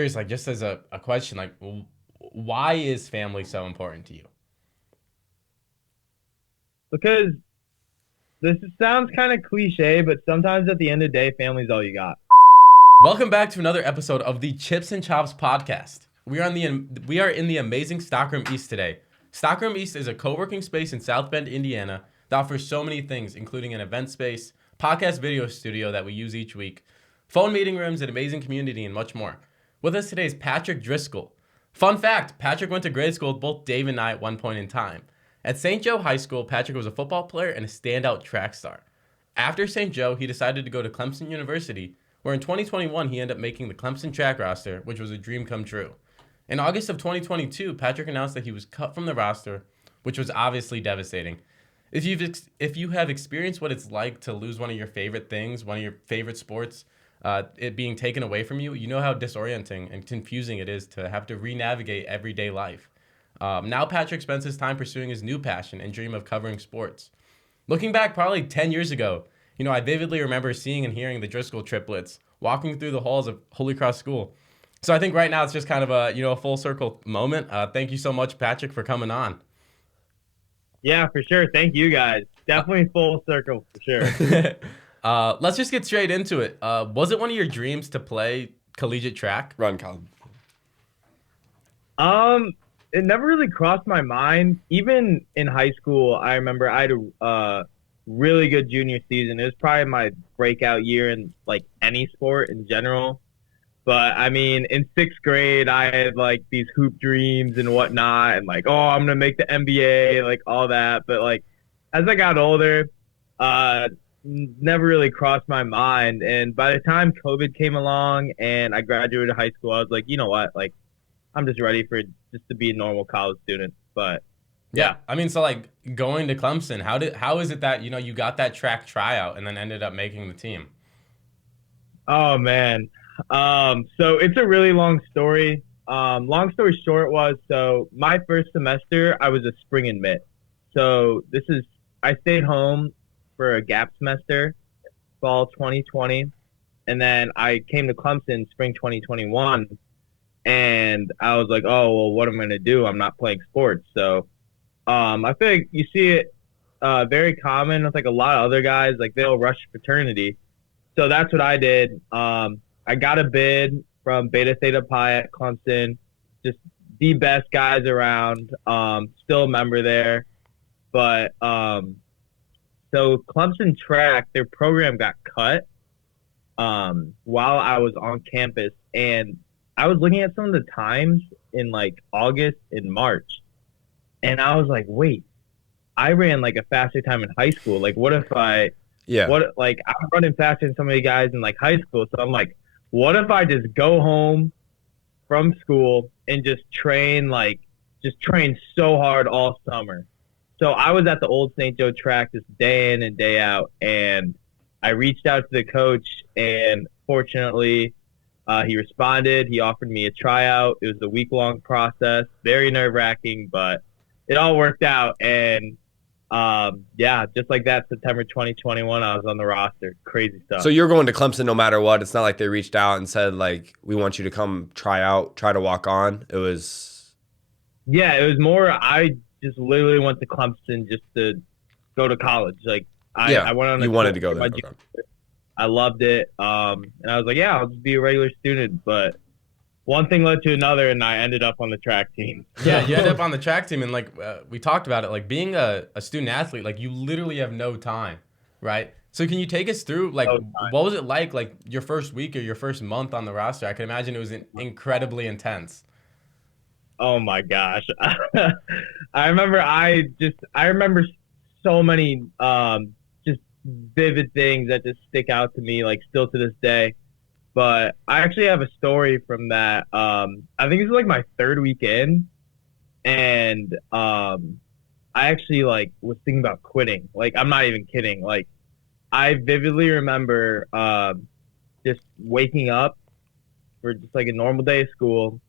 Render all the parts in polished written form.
Like just as a question, like why is family so important to you? Because sounds kind of cliche, but sometimes at the end of the day, family's all you got. Welcome back to another episode of the Chips and Chops podcast. We are in the amazing Stockroom East today. Stockroom East is a co-working space in South Bend, Indiana that offers so many things, including an event space, podcast video studio that we use each week, phone meeting rooms, an amazing community, and much more. With us today is Patrick Driscoll. Fun fact, Patrick went to grade school with both Dave and I at one point in time. At St. Joe High School, Patrick was a football player and a standout track star. After St. Joe, he decided to go to Clemson University, where in 2021 he ended up making the Clemson track roster, which was a dream come true. In August of 2022, Patrick announced that he was cut from the roster, which was obviously devastating. If you have experienced what it's like to lose one of your favorite things, one of your favorite sports, it being taken away from you, you know how disorienting and confusing it is to have to re-navigate everyday life. Now Patrick spends his time pursuing his new passion and dream of covering sports. Looking back probably 10 years ago, I vividly remember seeing and hearing the Driscoll triplets walking through the halls of Holy Cross School. So I think right now it's just kind of a full circle moment. Thank you so much, Patrick, for coming on. Yeah, for sure. Thank you guys. Definitely full circle for sure. Let's just get straight into it. Was it one of your dreams to play collegiate track? Run college. It never really crossed my mind. Even in high school, I remember I had a really good junior season. It was probably my breakout year in like any sport in general. But I mean, in sixth grade, I had like these hoop dreams and whatnot, and like, oh, I'm gonna make the NBA, like all that. But like, as I got older, never really crossed my mind. And by the time COVID came along and I graduated high school, I was like, you know what, like, I'm just ready for just to be a normal college student. But Yeah, I mean, so like going to Clemson, how is it that you got that track tryout and then ended up making the team? oh man, so it's a really long story. Long story short was so my first semester I was a spring admit. So I stayed home for a gap semester, fall 2020, and then I came to Clemson spring 2021, and I was like, oh well, what am I gonna do? I'm not playing sports, so I feel like you see it very common with like a lot of other guys, like they'll rush fraternity. So that's what I did. I got a bid from Beta Theta Pi at Clemson, just the best guys around. Still a member there, but so Clemson track, their program got cut while I was on campus, and I was looking at some of the times in like August and March, and I was like, wait, I ran like a faster time in high school. Like, what if Yeah. I'm running faster than some of the guys in like high school. So I'm like, what if I just go home from school and just train so hard all summer. So I was at the old St. Joe track just day in and day out, and I reached out to the coach, and fortunately, he responded. He offered me a tryout. It was a week-long process, very nerve-wracking, but it all worked out. And yeah, just like that, September 2021, I was on the roster. Crazy stuff. So you're going to Clemson no matter what. It's not like they reached out and said, like, we want you to come try out, try to walk on. It was. Yeah, it was more. I just literally went to Clemson just to go to college. Like I went on. You wanted to go there. Okay. I loved it. And I was like, yeah, I'll just be a regular student. But one thing led to another, and I ended up on the track team. Yeah, you ended up on the track team, and like we talked about it, like being a student athlete, like you literally have no time, right? So can you take us through like what was it like your first week or your first month on the roster? I can imagine it was incredibly intense. Oh my gosh. I remember so many just vivid things that just stick out to me like still to this day. But I actually have a story from that. I think it's like my third weekend, and I actually like was thinking about quitting. Like I'm not even kidding. Like I vividly remember just waking up for just like a normal day of school.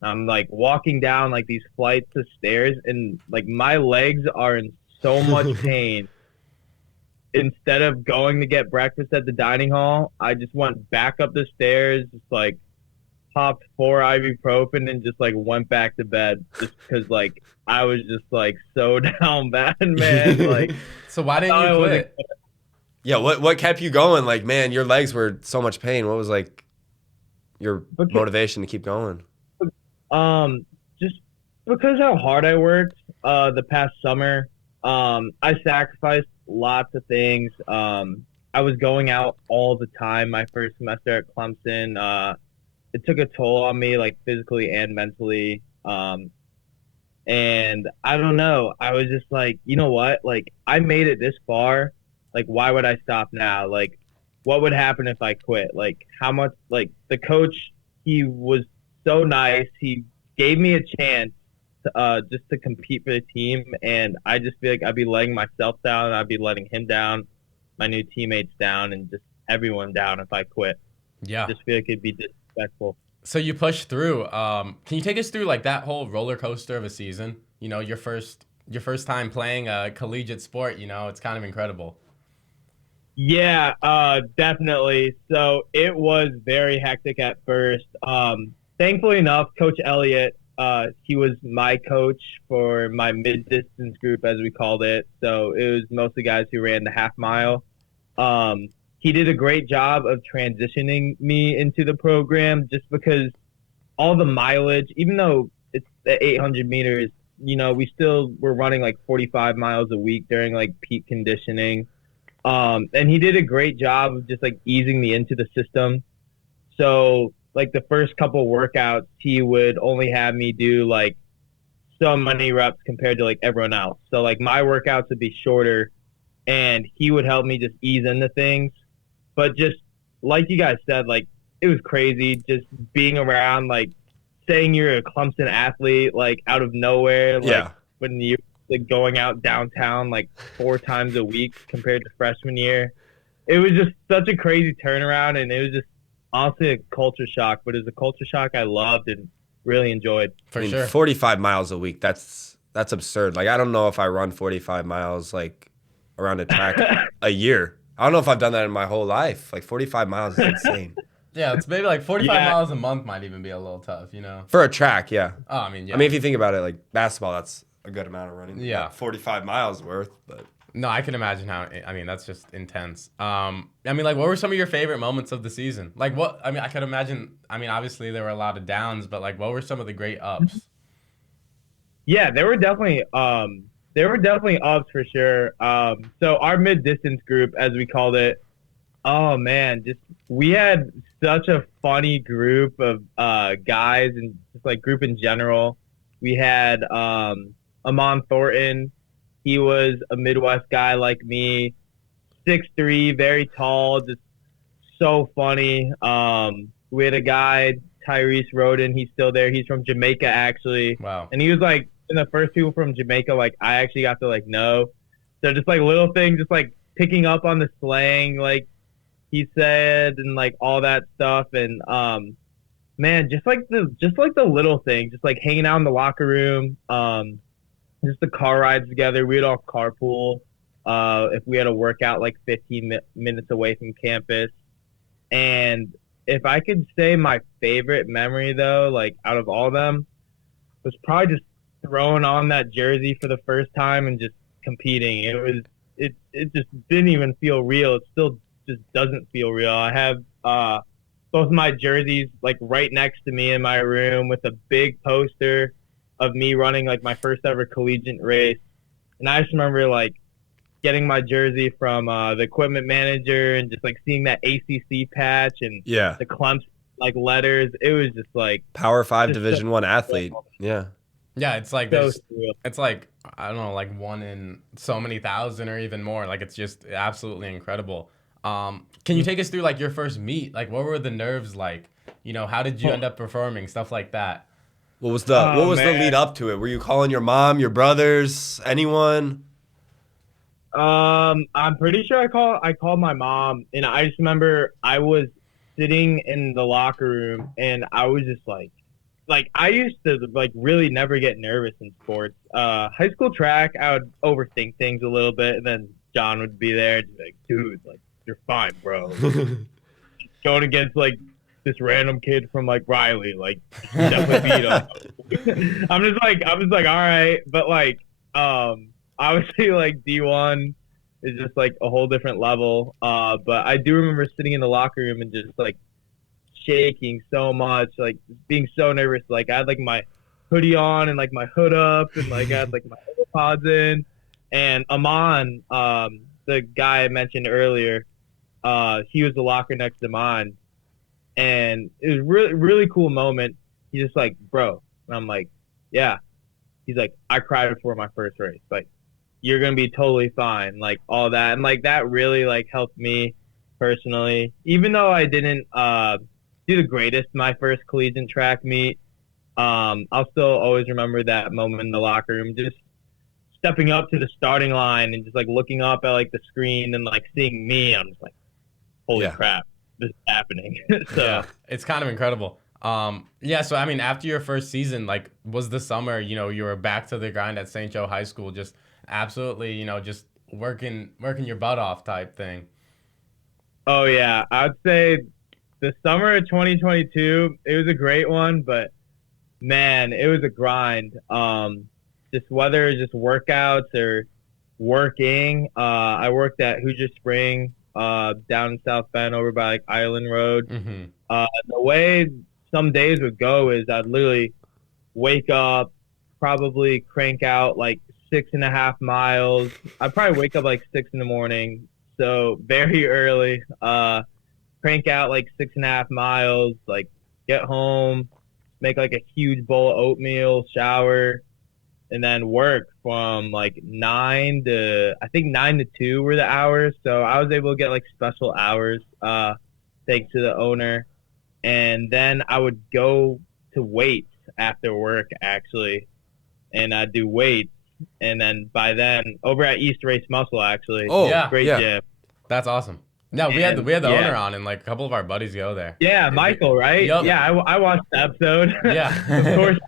I'm like walking down like these flights of stairs, and like my legs are in so much pain. Instead of going to get breakfast at the dining hall, I just went back up the stairs, just like popped 4 ibuprofen and just like went back to bed just because like I was just like so down bad, man. Like So why didn't I you wasn't. quit? Yeah, what kept you going? Like, man, your legs were so much pain. What was like your motivation to keep going? Just because how hard I worked the past summer. I sacrificed lots of things. I was going out all the time my first semester at Clemson. It took a toll on me, like physically and mentally. And I don't know. I was just like, you know what? Like, I made it this far. Like, why would I stop now? Like, what would happen if I quit? Like, how much? Like, the coach, he was so nice. He gave me a chance to, just to compete for the team. And I just feel like I'd be letting myself down. I'd be letting him down, my new teammates down, and just everyone down if I quit. Yeah. Just feel like it'd be disrespectful. So you pushed through. Can you take us through like that whole roller coaster of a season? You know, your first time playing a collegiate sport. You know, it's kind of incredible. Yeah, definitely. So it was very hectic at first. Thankfully enough, Coach Elliott, he was my coach for my mid-distance group, as we called it. So it was mostly guys who ran the half mile. He did a great job of transitioning me into the program just because all the mileage, even though it's the 800 meters, you know, we still were running like 45 miles a week during like peak conditioning. And he did a great job of just like easing me into the system. So like the first couple workouts, he would only have me do like so many reps compared to like everyone else. So like my workouts would be shorter and he would help me just ease into things. But just like you guys said, like it was crazy just being around, like saying you're a Clemson athlete, like out of nowhere, like when you like going out downtown like 4 times a week compared to freshman year. It was just such a crazy turnaround, and it was just honestly a culture shock. But it was a culture shock I loved and really enjoyed. For sure. 45 miles a week. That's absurd. Like I don't know if I run 45 miles like around a track a year. I don't know if I've done that in my whole life. Like 45 miles is insane. Yeah, it's maybe like 45 miles a month might even be a little tough, you know? For a track, yeah. Oh, I mean, yeah. I mean, if you think about it, like basketball, that's a good amount of running. Yeah. Like 45 miles worth, but. No, I can imagine how, I mean, that's just intense. I mean, like, what were some of your favorite moments of the season? Like, what, I mean, I could imagine, I mean, obviously there were a lot of downs, but like, what were some of the great ups? Yeah, there were definitely ups for sure. So our mid-distance group, as we called it, oh man, just we had such a funny group of guys and just like group in general. We had Amon Thornton. He was a Midwest guy like me, 6'3", very tall, just so funny. We had a guy, Tyrese Roden. He's still there. He's from Jamaica actually. Wow. And he was like in the first people from Jamaica, like I actually got to like know. So just like little things, just like picking up on the slang, like he said, and like all that stuff. And man, just like the little things, just like hanging out in the locker room, just the car rides together. We'd all carpool if we had a workout like 15 minutes away from campus. And if I could say my favorite memory though, like out of all of them, was probably just throwing on that jersey for the first time and just competing. It just didn't even feel real. It still just doesn't feel real. I have both of my jerseys like right next to me in my room with a big poster of me running like my first ever collegiate race. And I just remember like getting my jersey from the equipment manager and just like seeing that ACC patch and the Clemson like letters. It was just like Power 5 Division 1 athlete. Yeah. Yeah, it's like so it's like I don't know, like 1 in so many thousand or even more. Like it's just absolutely incredible. Can you take us through like your first meet? Like what were the nerves like? You know, how did you end up performing? Stuff like that. What was the lead up to it? Were you calling your mom, your brothers, anyone? I'm pretty sure I called my mom, and I just remember I was sitting in the locker room and I was just like I used to like really never get nervous in sports. High school track, I would overthink things a little bit, and then John would be there and be like, dude, like you're fine, bro. Going against like this random kid from like Riley, like definitely beat him. I'm just like, all right, but like, obviously like D1 is just like a whole different level. But I do remember sitting in the locker room and just like shaking so much, like being so nervous. Like I had like my hoodie on and like my hood up, and like I had like my AirPods in. And Amon, the guy I mentioned earlier, he was the locker next to mine, and it was really really cool moment. He's just like, bro, and I'm like, yeah. He's like, I cried before my first race. Like, you're gonna be totally fine. Like all that, and like that really like helped me personally. Even though I didn't do the greatest my first collegiate track meet, I'll still always remember that moment in the locker room, just stepping up to the starting line and just like looking up at like the screen and like seeing me. I'm just like, holy crap, this is happening. So yeah, it's kind of incredible. Yeah, so I mean, after your first season, like, was the summer, you know, you were back to the grind at St. Joe High School, just absolutely, you know, just working your butt off type thing. Oh yeah, I'd say the summer of 2022, it was a great one, but man, it was a grind. Just whether it's just workouts or working. I worked at Hoosier Spring, down in South Bend over by like Island Road. Mm-hmm. The way some days would go is I'd literally wake up, probably crank out like 6.5 miles. I'd probably wake up like 6 in the morning, so very early. Crank out like 6.5 miles, like get home, make like a huge bowl of oatmeal, shower, and then work from like 9 to 2 were the hours. So I was able to get like special hours, thanks to the owner. And then I would go to weights after work actually, and I'd do weights. And then by then, over at East Race Muscle actually, great gym. That's awesome. No, we had the owner on, and like a couple of our buddies go there. Yeah, Michael, right? Yep. Yeah, I watched the episode. Yeah. Of course.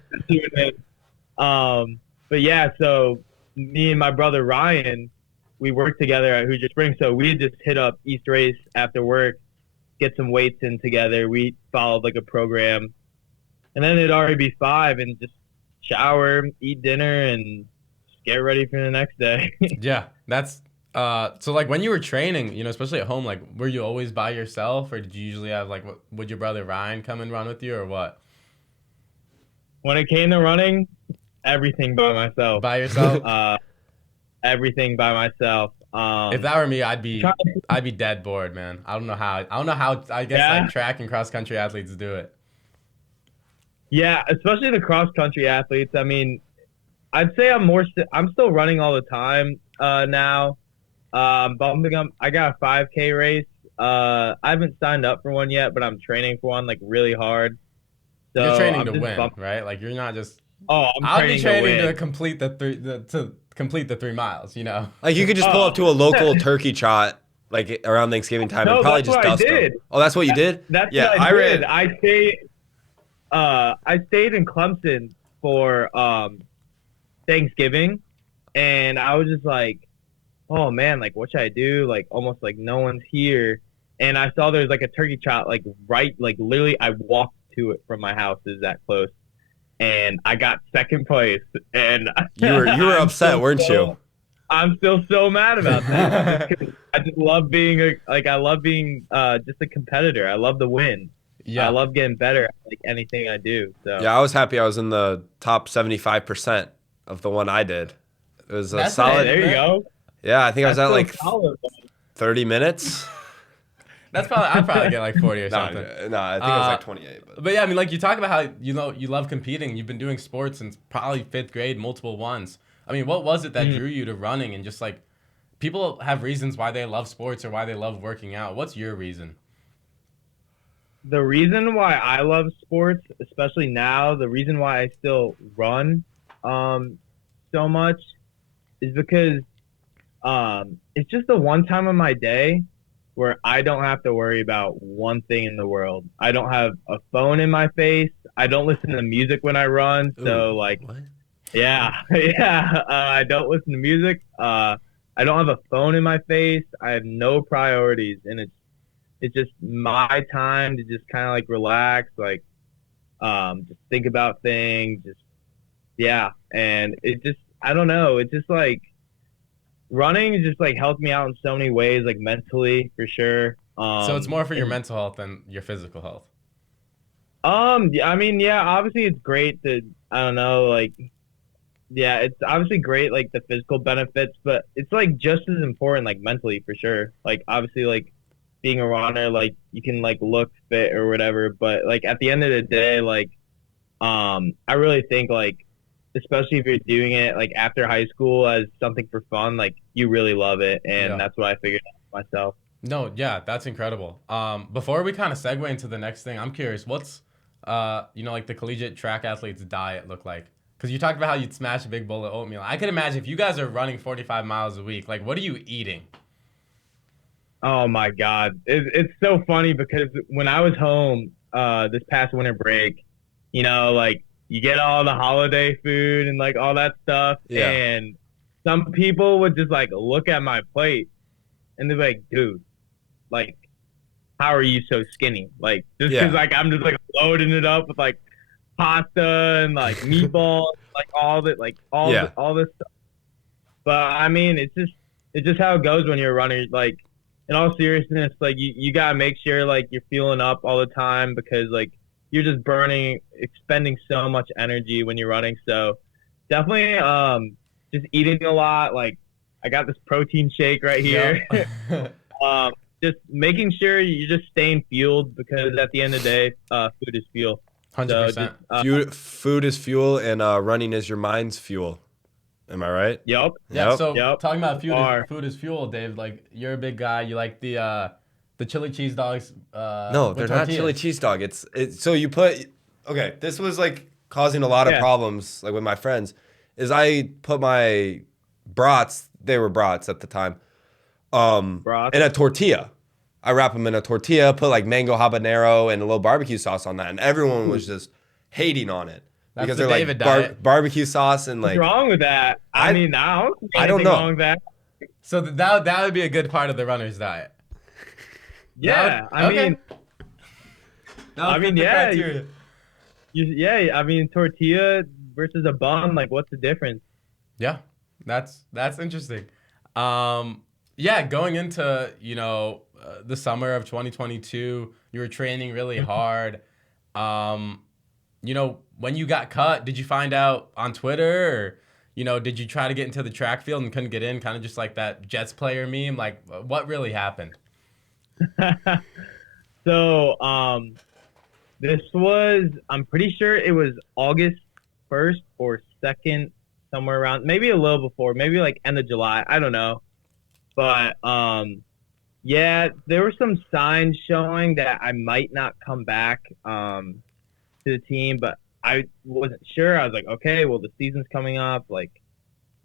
But yeah, so me and my brother Ryan, we worked together at Hoosier Springs, so we just hit up East Race after work, get some weights in together. We followed like a program, and then it'd already be 5, and just shower, eat dinner, and just get ready for the next day. Yeah, that's so like when you were training, you know, especially at home, like were you always by yourself, or did you usually have like would your brother Ryan come and run with you, or what? When it came to running, everything by myself. By yourself? Everything by myself. If that were me, I'd be dead bored, man. I don't know how. I guess like track and cross country athletes do it. Yeah, especially the cross country athletes. I mean, I'd say I'm still running all the time now. Bumping up. I got a 5K race. I haven't signed up for one yet, but I'm training for one like really hard. So you're training to win, right? Like you're not just. I'll be training to complete the 3 miles. You know, like you could just pull up to a local turkey trot like around Thanksgiving time and probably just dust them. Oh, that's what you did? That's what I did. I stayed in Clemson for Thanksgiving, and I was just like, oh man, like what should I do? Like almost like no one's here, and I saw there's like a turkey trot like literally I walked to it from my house. Is that close? And I got second place, and you were upset, weren't you? I'm still so mad about that. I just love being just a competitor. I love the win. Yeah, I love getting better at like anything I do. So yeah, I was happy I was in the top 75% of the one I did. It was a solid. There you go. Yeah, I think I was at like 30 minutes. I'd probably get like 40 or something. No, I think it was like 28. But yeah, I mean, like you talk about how you love competing. You've been doing sports since probably 5th grade, multiple ones. I mean, what was it that drew you to running? And just like people have reasons why they love sports or why they love working out. What's your reason? The reason why I love sports, especially now, the reason why I still run so much is because it's just the one time of my day where I don't have to worry about one thing in the world. I don't have a phone in my face. I don't listen to music when I run. So like, what? Yeah. I don't listen to music. I don't have a phone in my face. I have no priorities, and it's it's just my time to just kind of like relax, like just think about things, just yeah. And it just I don't know, it's just like running just like helped me out in so many ways, like mentally for sure. So it's more for your And mental health than your physical health. yeah, I mean, yeah, obviously it's great to I don't know, like yeah, it's obviously great like the physical benefits, but it's like just as important like mentally for sure. Like obviously like being a runner, like you can like look fit or whatever, but like at the end of the day, like I really think like especially if you're doing it like after high school as something for fun, like you really love it, and Yeah. that's what I figured out myself. No, yeah, that's incredible. Before we kind of segue into the next thing, I'm curious, what's like the collegiate track athlete's diet look like? Because you talked about how you'd smash a big bowl of oatmeal. I could imagine if you guys are running 45 miles a week, like what are you eating? Oh my God. It's so funny because when I was home this past winter break, like you get all the holiday food and like all that stuff. Yeah. And some people would just like look at my plate and they're like, dude, like, how are you so skinny? Like, just because Yeah. like I'm just like loading it up with like pasta and like meatballs, like all that, like Yeah. all this stuff. But I mean, it's just how it goes when you're a runner. Like in all seriousness, like you gotta make sure like you're fueling up all the time because like you're just expending so much energy when you're running. So definitely just eating a lot. Like I got this protein shake right here. Yep. um just making sure you're just staying fueled because at the end of the day, food is fuel. So just 100%. Food is fuel, and running is your mind's fuel. Am I right? yep, Yeah, Yep. so yep. talking about Are food is fuel, Dave, like you're a big guy. You like the chili cheese dogs No, with they're not chili tortillas. cheese dog. It's so you put okay. This was like causing a lot of yeah, problems, like with my friends. Is I put my brats, they were brats at the time, broth. in a tortilla. I wrap them in a tortilla, put like mango habanero and a little barbecue sauce on that, and everyone was just hating on it That's because the they're David like diet. barbecue sauce and What's like wrong with that? I I mean, I don't see I don't anything wrong know. with that. So that would be a good part of the runner's diet. Yeah, Okay. That I would fit mean, the yeah, criteria. yeah. I mean, tortilla versus a bun, like, what's the difference? Yeah, that's interesting. Yeah, going into the summer of 2022, you were training really hard. Um, when you got cut, did you find out on Twitter, or did you try to get into the track field and couldn't get in, kind of just like that Jets player meme? Like, what really happened? So, this was, I'm pretty sure it was August 1st or 2nd, somewhere around, maybe a little before, maybe like end of July. I don't know. But, yeah, there were some signs showing that I might not come back, to the team, but I wasn't sure. I was like, okay, well, the season's coming up. Like,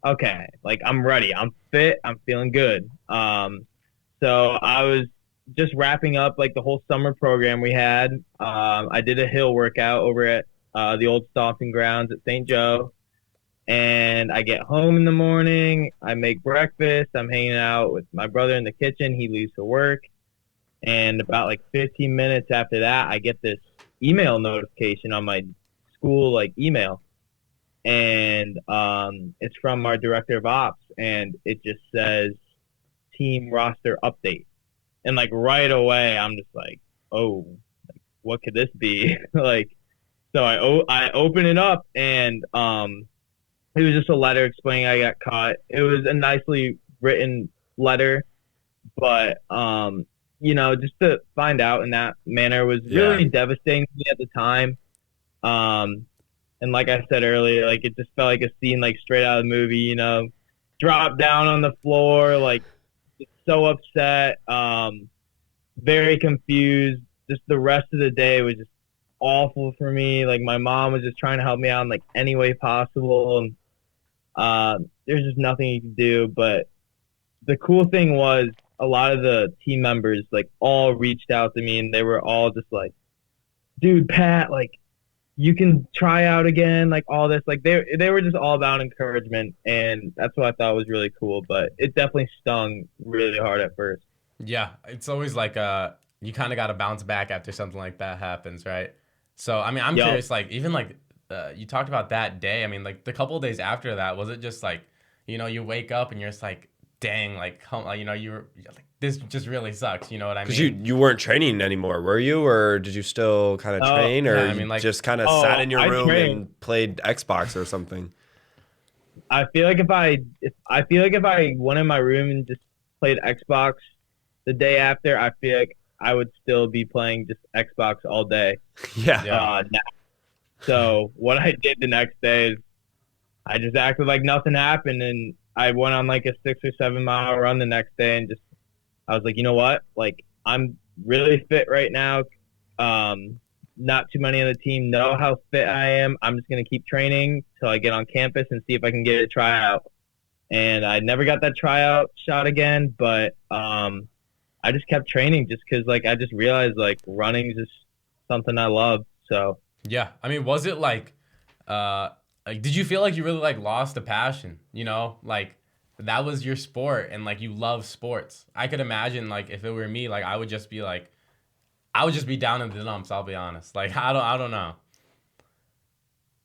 okay, like I'm ready. I'm fit. I'm feeling good. So I was just wrapping up like the whole summer program we had. I did a hill workout over at the old stomping grounds at St. Joe. And I get home in the morning. I make breakfast. I'm hanging out with my brother in the kitchen. He leaves for work. And about like 15 minutes after that, I get this email notification on my school like email, and it's from our director of ops, and it just says team roster update. And like right away, I'm just like, oh, what could this be? Like, so I open it up, and it was just a letter explaining I got caught. It was a nicely written letter, but just to find out in that manner was Yeah. really devastating to me at the time. Um, and like I said earlier, like it just felt like a scene like straight out of the movie. Drop down on the floor, like just so upset, very confused. Just the rest of the day was just awful for me. Like my mom was just trying to help me out in like any way possible, and there's just nothing you can do. But the cool thing was a lot of the team members like all reached out to me, and they were all just like, dude, Pat, like you can try out again, like all this, like they were just all about encouragement, and that's what I thought was really cool. But it definitely stung really hard at first. Yeah, it's always like you kind of got to bounce back after something like that happens, right? So, I mean, I'm Yup. curious, like, even like you talked about that day. I mean, like the couple of days after that, was it just like, you wake up and you're just like, dang, like, you're like, this just really sucks. You know what I Because mean? you weren't training anymore, were you? Or did you still kind of Oh, train? Yeah, Or I you mean, like, just kind of sat oh, in your I room trained. and played Xbox or something? I feel like if I went in my room and just played Xbox the day after, I feel like I would still be playing just Xbox all day. Yeah. yeah, Now. So what I did the next day is I just acted like nothing happened, and I went on like a 6 or 7 mile run the next day, and just I was like, you know what? Like I'm really fit right now. Not too many on the team know how fit I am. I'm just gonna keep training till I get on campus and see if I can get a tryout. And I never got that tryout shot again, but I just kept training just because like I just realized like running is just something I love. So yeah. I mean, was it uh, like, did you feel like you really like lost a passion? Like that was your sport and like you love sports. I could imagine like if it were me, like I would just be like, I would just be down in the dumps. I'll be honest. Like I don't know.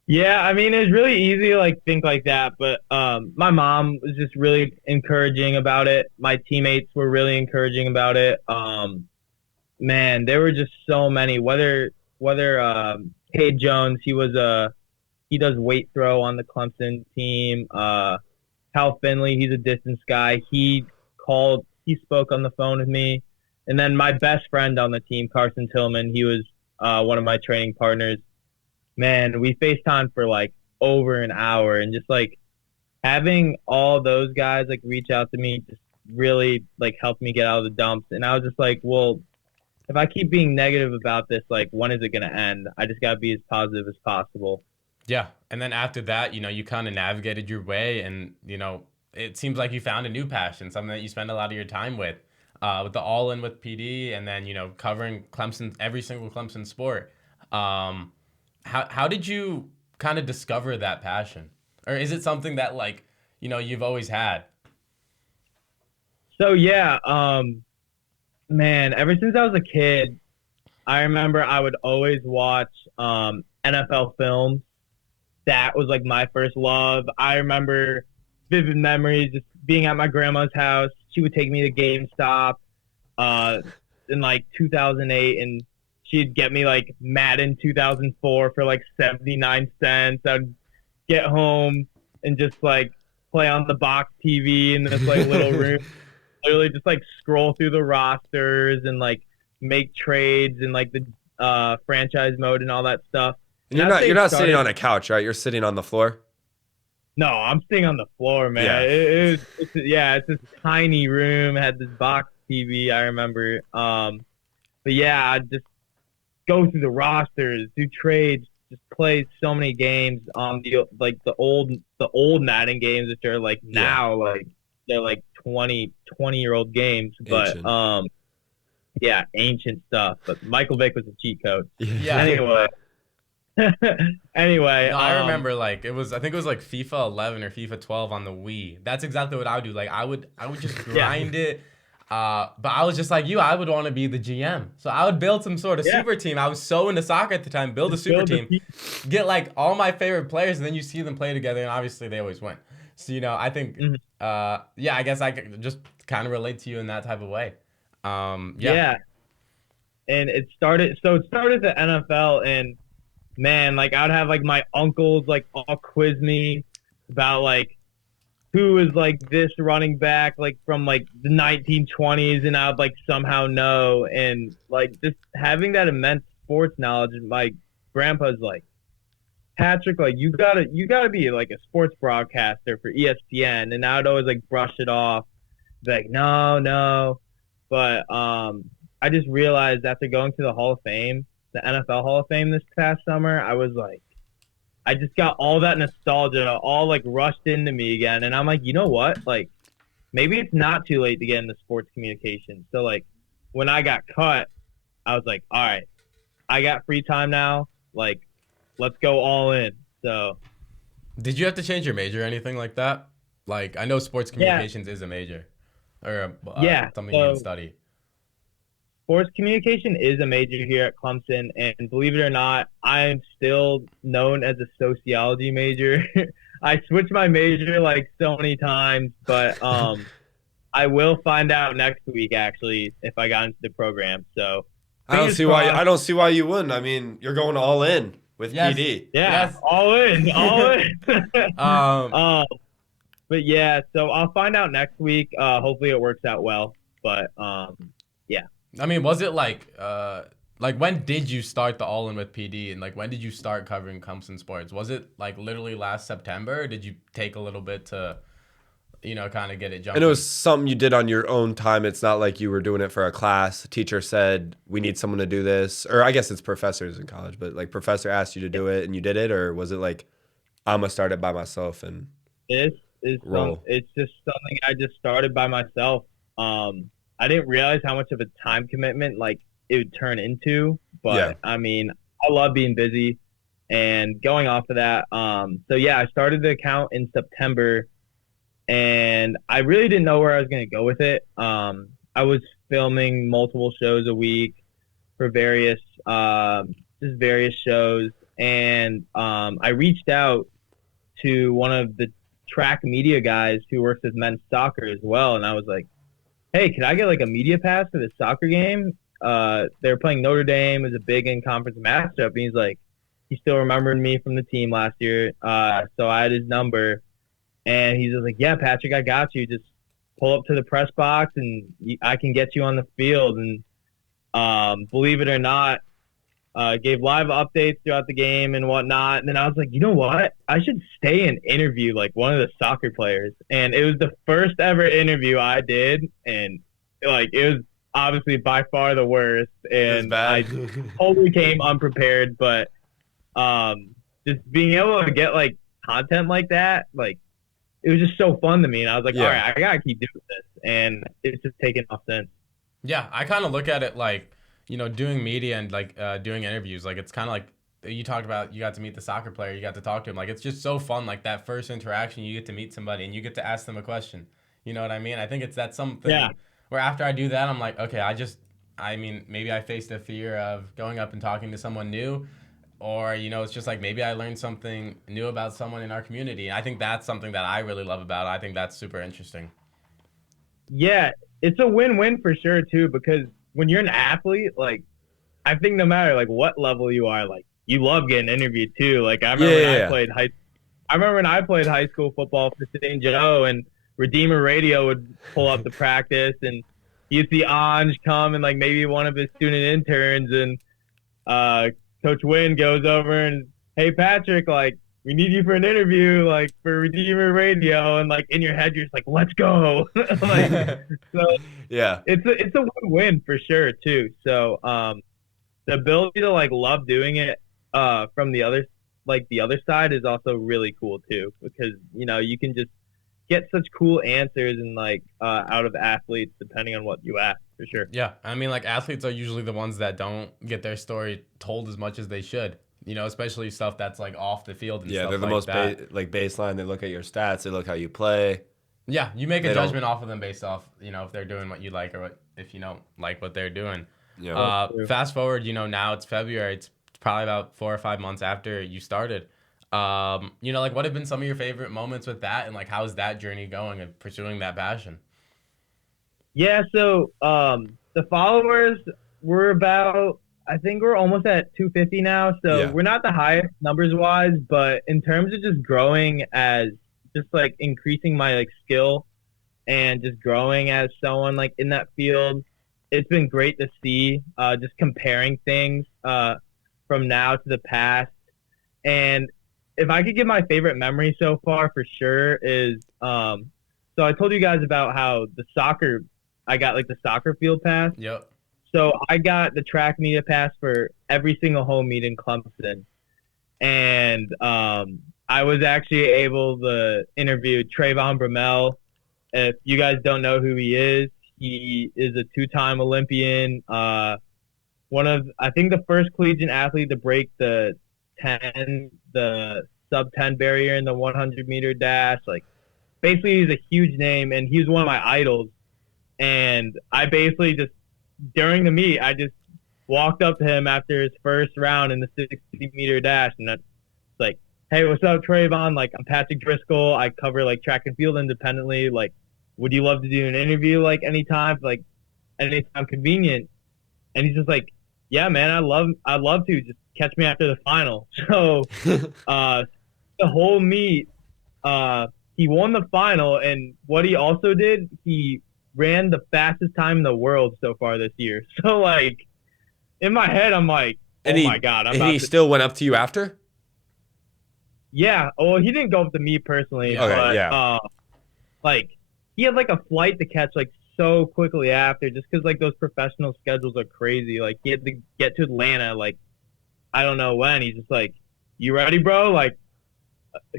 yeah, I mean it's really easy to like think like that, but my mom was just really encouraging about it. My teammates were really encouraging about it. Man, there were just so many. Whether Cade Jones, he does weight throw on the Clemson team. Cal Finley, he's a distance guy. He spoke on the phone with me, and then my best friend on the team, Carson Tillman, he was one of my training partners. Man, we FaceTime for like over an hour, and just like having all those guys like reach out to me just really like helped me get out of the dumps. And I was just like, well, if I keep being negative about this, like when is it gonna end? I just gotta be as positive as possible. Yeah. And then after that, you kind of navigated your way and, it seems like you found a new passion, something that you spend a lot of your time with the all in with PD and then, covering Clemson, every single Clemson sport. How did you kind of discover that passion? Or is it something that like, you've always had? So yeah, man, ever since I was a kid, I remember I would always watch NFL films. That was like my first love. I remember vivid memories just being at my grandma's house. She would take me to GameStop uh, in like 2008, and she'd get me like Madden 2004 for like 79 cents. I'd get home and just like play on the box TV in this like little room, literally just like scroll through the rosters and like make trades and like the franchise mode and all that stuff. And And you're not sitting on a couch, right? You're sitting on the floor. No, I'm sitting on the floor, man. Yeah. It's this tiny room. It had this box TV. I remember. But yeah, I just go through the rosters, do trades, just play so many games on the old Madden games, which are like Yeah. now like they're like 20-year-old games. But Ancient. yeah, ancient stuff. But Michael Vick was a cheat code. Yeah. Anyway. Anyway, No, I remember like I think it was like FIFA 11 or FIFA 12 on the Wii. That's exactly what I would do. Like I would just grind it. But I was just like you, I would want to be the GM. So I would build some sort of super team. I was so into soccer at the time, build a super team, get like all my favorite players, and then you see them play together, and obviously they always win. So, I think, yeah, I guess I could just kind of relate to you in that type of way. Yeah. And it started the NFL, and man, like I'd have like my uncles like all quiz me about like who is like this running back like from like the 1920s, and I'd like somehow know. And like just having that immense sports knowledge. And my grandpa's like, Patrick, like you gotta be like a sports broadcaster for ESPN. And I'd always like brush it off, like no. But I just realized after going to the Hall of Fame, the NFL Hall of Fame this past summer, I was like, I just got all that nostalgia all like rushed into me again. And I'm like, you know what? Like, maybe it's not too late to get into sports communication. So like when I got cut, I was like, all right, I got free time now. Like, let's go all in. So Did you have to change your major or anything like that? Like I know sports communications is a major or yeah. something you So can study. sports communication is a major here at Clemson, and believe it or not, I'm still known as a sociology major. I switched my major like so many times, but I will find out next week actually if I got into the program. So I don't fingers see why. crossed. I don't see why you wouldn't. I mean, you're going all in with Yes. PD. Yeah, Yes. all in, all in. Um, But yeah, so I'll find out next week. Hopefully it works out well. But yeah. I mean, was it like when did you start the All In with PD, and like when did you start covering Clemson sports? Was it like literally last September, or did you take a little bit to, kind of get it jumping? And it was something you did on your own time. It's not like you were doing it for a class. The teacher said, we need someone to do this. Or I guess it's professors in college, but like professor asked you to do it and you did it? Or was it like, I'm going to start it by myself and It's roll? it's just something I just started by myself. I didn't realize how much of a time commitment like it would turn into. But Yeah. I mean, I love being busy. And going off of that, so yeah, I started the account in September, and I really didn't know where I was going to go with it. I was filming multiple shows a week for various shows, and I reached out to one of the track media guys who works with men's soccer as well, and I was like, hey, could I get like a media pass for this soccer game? They were playing Notre Dame. It was a big in-conference matchup, and he's like, he still remembered me from the team last year, so I had his number. And he's just like, yeah, Patrick, I got you. Just pull up to the press box and I can get you on the field. And believe it or not, gave live updates throughout the game and whatnot. And then I was like, you know what? I should stay and interview like one of the soccer players. And it was the first ever interview I did. And like, it was obviously by far the worst. And I totally came unprepared. But just being able to get like content like that, like, it was just so fun to me, and I was like, all right, I gotta keep doing this, and it's just taken off since. Yeah, I kind of look at it like, doing media and like doing interviews. Like it's kind of like you talked about. You got to meet the soccer player. You got to talk to him. Like it's just so fun. Like that first interaction, you get to meet somebody and you get to ask them a question. You know what I mean? I think that's something where after I do that, I'm like, okay, maybe I faced a fear of going up and talking to someone new. Or, it's just like maybe I learned something new about someone in our community. And I think that's something that I really love about it. I think that's super interesting. Yeah, it's a win-win for sure, too, because when you're an athlete, like, I think no matter, like, what level you are, like, you love getting interviewed, too. Like, I remember when I played high school football for St. Joe, and Redeemer Radio would pull up the practice, and you'd see Anj come and, like, maybe one of his student interns, and Coach Wynn goes over and, hey, Patrick, like, we need you for an interview, like, for Redeemer Radio. And, like, in your head, you're just like, let's go. So, yeah, it's a win-win for sure, too. So, the ability to, like, love doing it from the other side is also really cool, too. Because, you can just get such cool answers and, like, out of athletes depending on what you ask. For sure. Yeah. I mean, like, athletes are usually the ones that don't get their story told as much as they should, especially stuff that's, like, off the field and stuff like that. Yeah, they're the most, baseline. They look at your stats. They look how you play. Yeah, you make a judgment off of them based off, if they're doing what you like or if you don't like what they're doing. Yeah. Fast forward, now it's February. It's probably about 4 or 5 months after you started. Like, what have been some of your favorite moments with that? And, like, how's that journey going and pursuing that passion? Yeah, so the followers were I think we're almost at 250 now. So we're not the highest numbers wise, but in terms of just growing as just like increasing my like skill and just growing as someone like in that field, it's been great to see just comparing things from now to the past. And if I could give my favorite memory so far for sure is so I told you guys about how I got like the soccer field pass. Yep. So I got the track media pass for every single home meet in Clemson. And I was actually able to interview Trayvon Bromell. If you guys don't know who he is a two-time Olympian. I think the first collegiate athlete to break the sub-10 barrier in the 100-meter dash. Like, basically, he's a huge name, and he's one of my idols. And I basically just during the meet, I just walked up to him after his first round in the 60-meter dash, and that's like, hey, what's up, Trayvon? Like, I'm Patrick Driscoll. I cover like track and field independently. Like, would you love to do an interview like anytime, like anytime convenient? And he's just like, yeah, man, I'd love to. Just catch me after the final. So the whole meet, he won the final, and what he also did, he ran the fastest time in the world so far this year. So like in my head, I'm like, oh my God. And he still went up to you after? Yeah. Well, he didn't go up to me personally, but like he had like a flight to catch like so quickly after, just because like those professional schedules are crazy. Like he had to get to Atlanta, like I don't know when. He's just like, you ready, bro? Like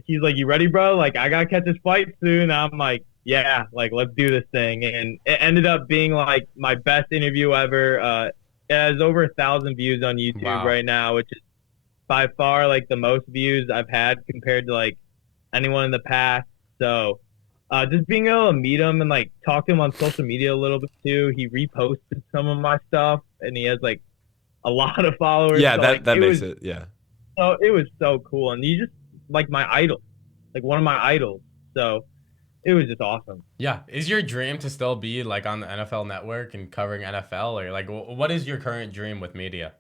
he's like, you ready, bro? Like I gotta catch this flight soon. And I'm like, yeah, like let's do this thing. And it ended up being like my best interview ever. It has over 1,000 views on YouTube right now, which is by far like the most views I've had compared to like anyone in the past. So just being able to meet him and like talk to him on social media a little bit too. He reposted some of my stuff, and he has like a lot of followers. Yeah, so, that makes it. Yeah. So it was so cool, and he just like my idol, like one of my idols. So it was just awesome. Yeah. Is your dream to still be like on the NFL Network and covering NFL, or like what is your current dream with media?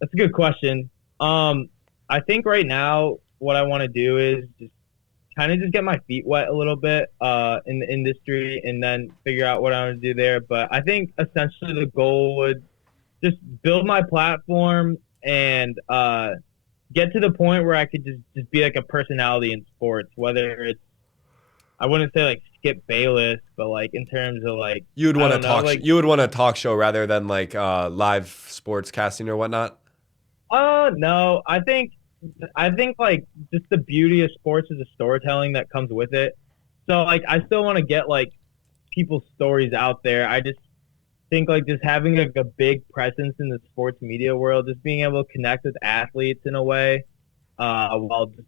That's a good question. I think right now what I want to do is just kind of just get my feet wet a little bit in the industry, and then figure out what I want to do there. But I think essentially the goal would just build my platform and get to the point where I could just be like a personality in sports, whether it's, I wouldn't say like Skip Bayless, but like in terms of like you would want a talk show rather than like live sports casting or whatnot. No, I think like just the beauty of sports is the storytelling that comes with it. So like I still want to get like people's stories out there. I just think like just having like a big presence in the sports media world, just being able to connect with athletes in a way, while just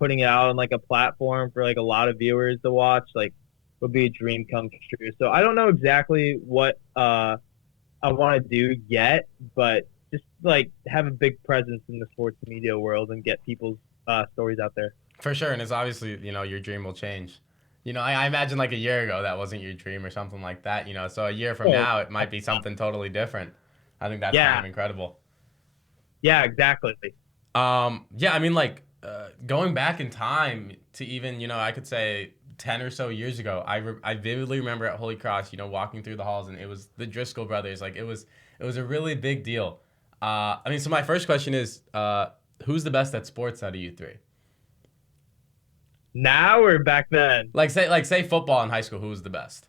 putting it out on like a platform for like a lot of viewers to watch, like would be a dream come true. So I don't know exactly what I want to do yet, but just like have a big presence in the sports media world and get people's stories out there. For sure, and it's obviously, your dream will change. I imagine like a year ago that wasn't your dream or something like that, so a year from now it might be something totally different. I think that's kind of incredible. Yeah, exactly. Yeah, I mean like going back in time to even, I could say 10 or so years ago, I vividly remember at Holy Cross, walking through the halls, and it was the Driscoll brothers. Like it was a really big deal. I mean, so my first question is, who's the best at sports out of you three? Now or back then? Like say football in high school, who was the best?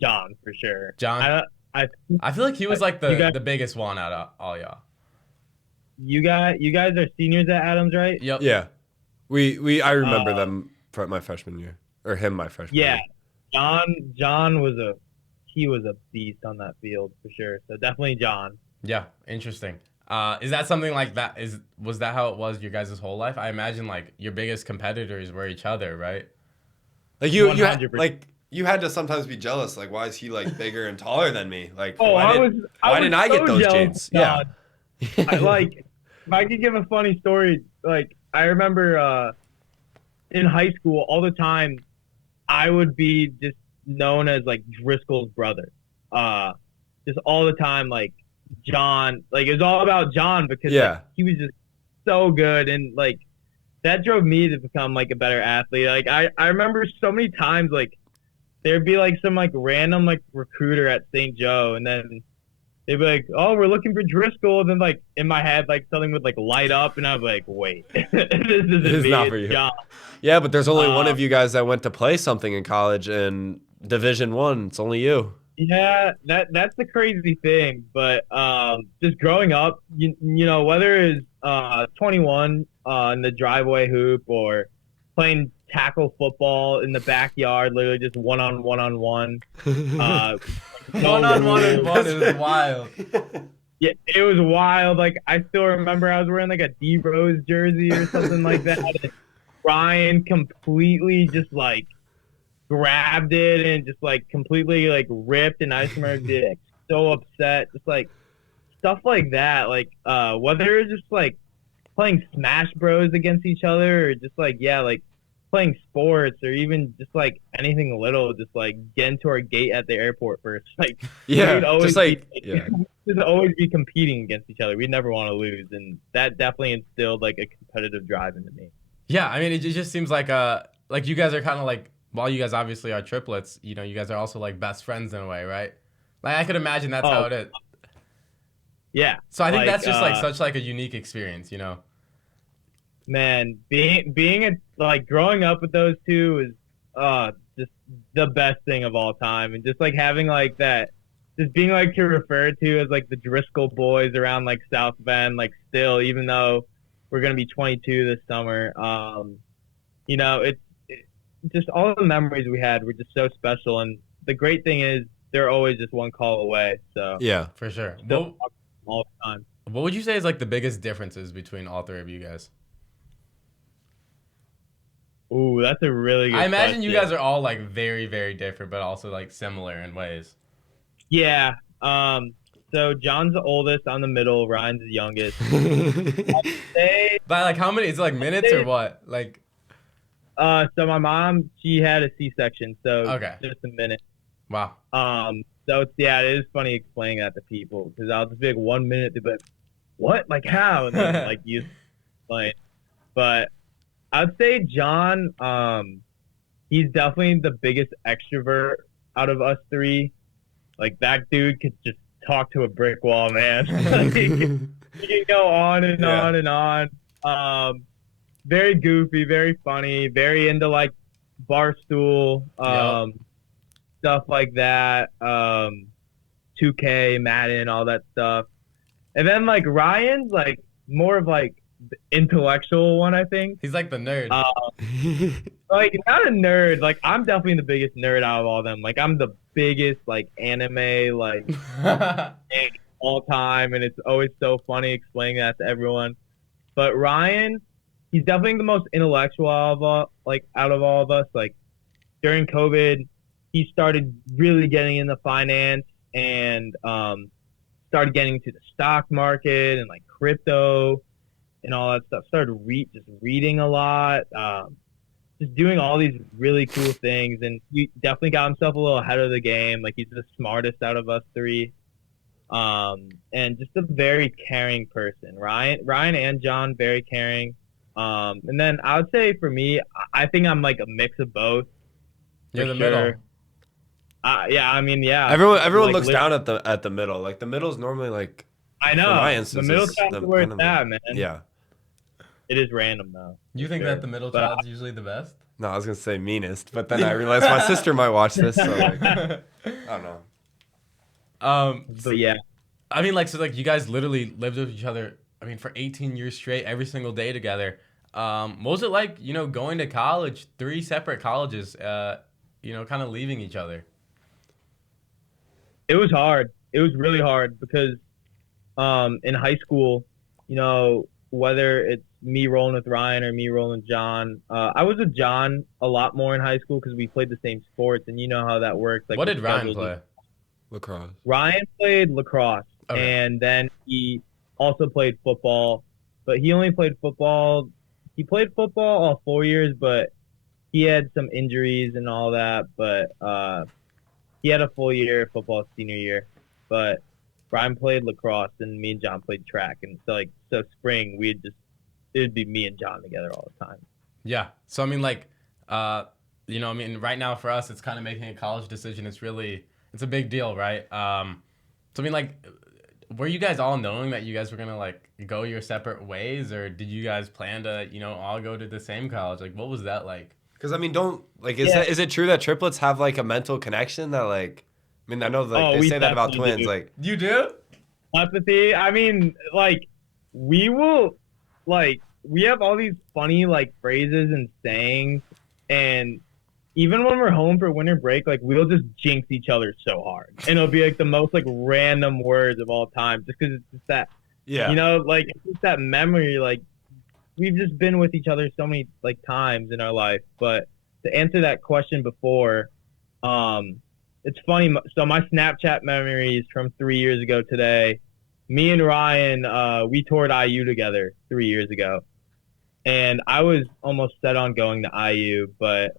John, for sure. John? I feel like he was like the biggest one out of all y'all. You guys are seniors at Adams, right? Yep. Yeah. I remember them from my freshman year. Or him my freshman year. Yeah. John was a beast on that field for sure. So definitely John. Yeah, interesting. Is that something like that? Was that how it was your guys' whole life? I imagine like your biggest competitors were each other, right? Like you had to sometimes be jealous. Like, why is he like bigger and taller than me? Like, why didn't I get those jeans? Yeah. If I could give a funny story, like I remember in high school all the time, I would be just known as like Driscoll's brother. Just all the time, like John, like it was all about John because like, he was just so good, and like that drove me to become like a better athlete. Like I remember so many times like there'd be like some like random like recruiter at St. Joe, and then they'd be like, oh, we're looking for Driscoll, and then like in my head like something would like light up, and I'd be like, wait, this is not for you. John. Yeah, but there's only one of you guys that went to play something in college in Division I. It's only you. Yeah, that's the crazy thing. But just growing up, you know, whether it's 21 in the driveway hoop or playing tackle football in the backyard, literally just one-on-one. One-on-one is wild. Yeah, it was wild. Like I still remember I was wearing like a D Rose jersey or something like that. And Ryan completely just like grabbed it and just like completely like ripped, and I just remember being like, so upset, just like stuff like that. Like whether it's just like playing Smash Bros against each other, or just like like playing sports, or even just like anything little, just like getting to our gate at the airport first. Like Yeah, we'd always just like just always be competing against each other. We'd never want to lose, and that definitely instilled like a competitive drive into me. Yeah, I mean, it just seems like you guys are kind of like, while you guys obviously are triplets, you know, you guys are also like best friends in a way, right? Like I could imagine that's how Oh it is. yeah, So I think like that's just like such like a unique experience, you know? man, being a like growing up with those two is just the best thing of all time, and just like having like that, just being like to refer to as like the Driscoll boys around like South Bend, like still, even though we're gonna be 22 this summer. You know, it just all the memories we had were just so special, and the great thing is they're always just one call away. So yeah. For sure. still all the time. What would you say is like the biggest differences between all three of you guys? Ooh, that's a really good I imagine you question. guys are all like very, very different, but also like similar in ways. Yeah. So John's the oldest. I'm the middle. Ryan's the youngest. They, But like how many? Is it like minutes or what? Like, so my mom, she had a C-section, so okay. just a minute. Wow. So it's, yeah, it is funny explaining that to people, because I'll just be like 1 minute, they'll be like, what? Like how? And then like you explain. But I'd say John, he's definitely the biggest extrovert out of us three. Like that dude could just talk to a brick wall, man. Like, he can go on and Yeah. on and on. Very goofy, very funny, very into like Barstool, stuff like that. 2K, Madden, all that stuff. And then like Ryan's like more of like the intellectual one, I think. He's like the nerd. Like not a nerd. Like I'm definitely the biggest nerd out of all of them. Like I'm the biggest like anime like all time, and it's always so funny explaining that to everyone. But Ryan, he's definitely the most intellectual out of all of us. Like during COVID, he started really getting into finance, and started getting into the stock market and like crypto and all that stuff. Started just reading a lot, just doing all these really cool things, and he definitely got himself a little ahead of the game. Like he's the smartest out of us three, and just a very caring person. Ryan and John, very caring. And then I would say for me, I think I'm like a mix of both. You're the for middle. sure. Yeah, I mean, yeah. Everyone Like, looks down at the middle. Like the middle is normally like, I know. for my The instance, middle is child's the where kind it's of at, man. yeah. It is random though. You think sure. that the middle But child's usually the best? No, I was gonna say meanest, but then I realized my sister might watch this, so like, I don't know. But yeah. I mean, like, so like you guys literally lived with each other. I mean, for 18 years straight, every single day together. What was it like, you know, going to college, 3 separate colleges, you know, kind of leaving each other? It was hard. It was really hard because in high school, you know, whether it's me rolling with Ryan or me rolling with John, I was with John a lot more in high school because we played the same sports, and you know how that works. Like What the did Ryan schedules play? and- Lacrosse. Ryan played lacrosse, Okay. and then he also played football, but he only played football. He played football all 4 years, but he had some injuries and all that. But he had a full year of football senior year. But Ryan played lacrosse, and me and John played track. And so spring it'd be me and John together all the time. Yeah. So I mean, like, you know, I mean, right now for us, it's kind of making a college decision. It's a big deal, right? So I mean, like, were you guys all knowing that you guys were gonna like go your separate ways, or did you guys plan to, you know, all go to the same college? Like, what was that like? Because I mean, is it true that triplets have like a mental connection that like, I mean, I know like they we say that about definitely twins, do. like, You do? Empathy. I mean, like we will, like we have all these funny like phrases and sayings, and even when we're home for winter break, like we'll just jinx each other so hard, and it'll be like the most like random words of all time, just because it's just that, yeah, you know, like it's just that memory. Like we've just been with each other so many like times in our life, but to answer that question before, it's funny. So my Snapchat memories from 3 years ago today, me and Ryan, we toured IU together 3 years ago. And I was almost set on going to IU, but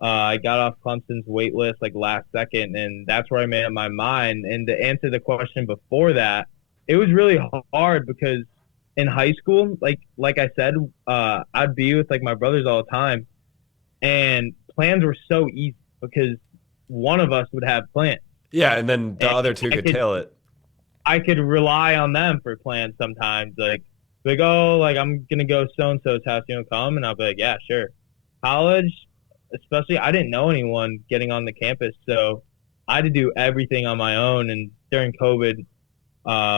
I got off Clemson's wait list like last second, and that's where I made up my mind. And to answer the question before that, it was really hard because in high school, like I said, I'd be with like my brothers all the time, and plans were so easy because one of us would have plans. Yeah, and then the And other two could tail it. I could rely on them for plans sometimes. Like, oh, like I'm gonna go so and so's house, you know, come, and I'll be like, yeah, sure. College, especially, I didn't know anyone getting on the campus, so I had to do everything on my own. And during COVID,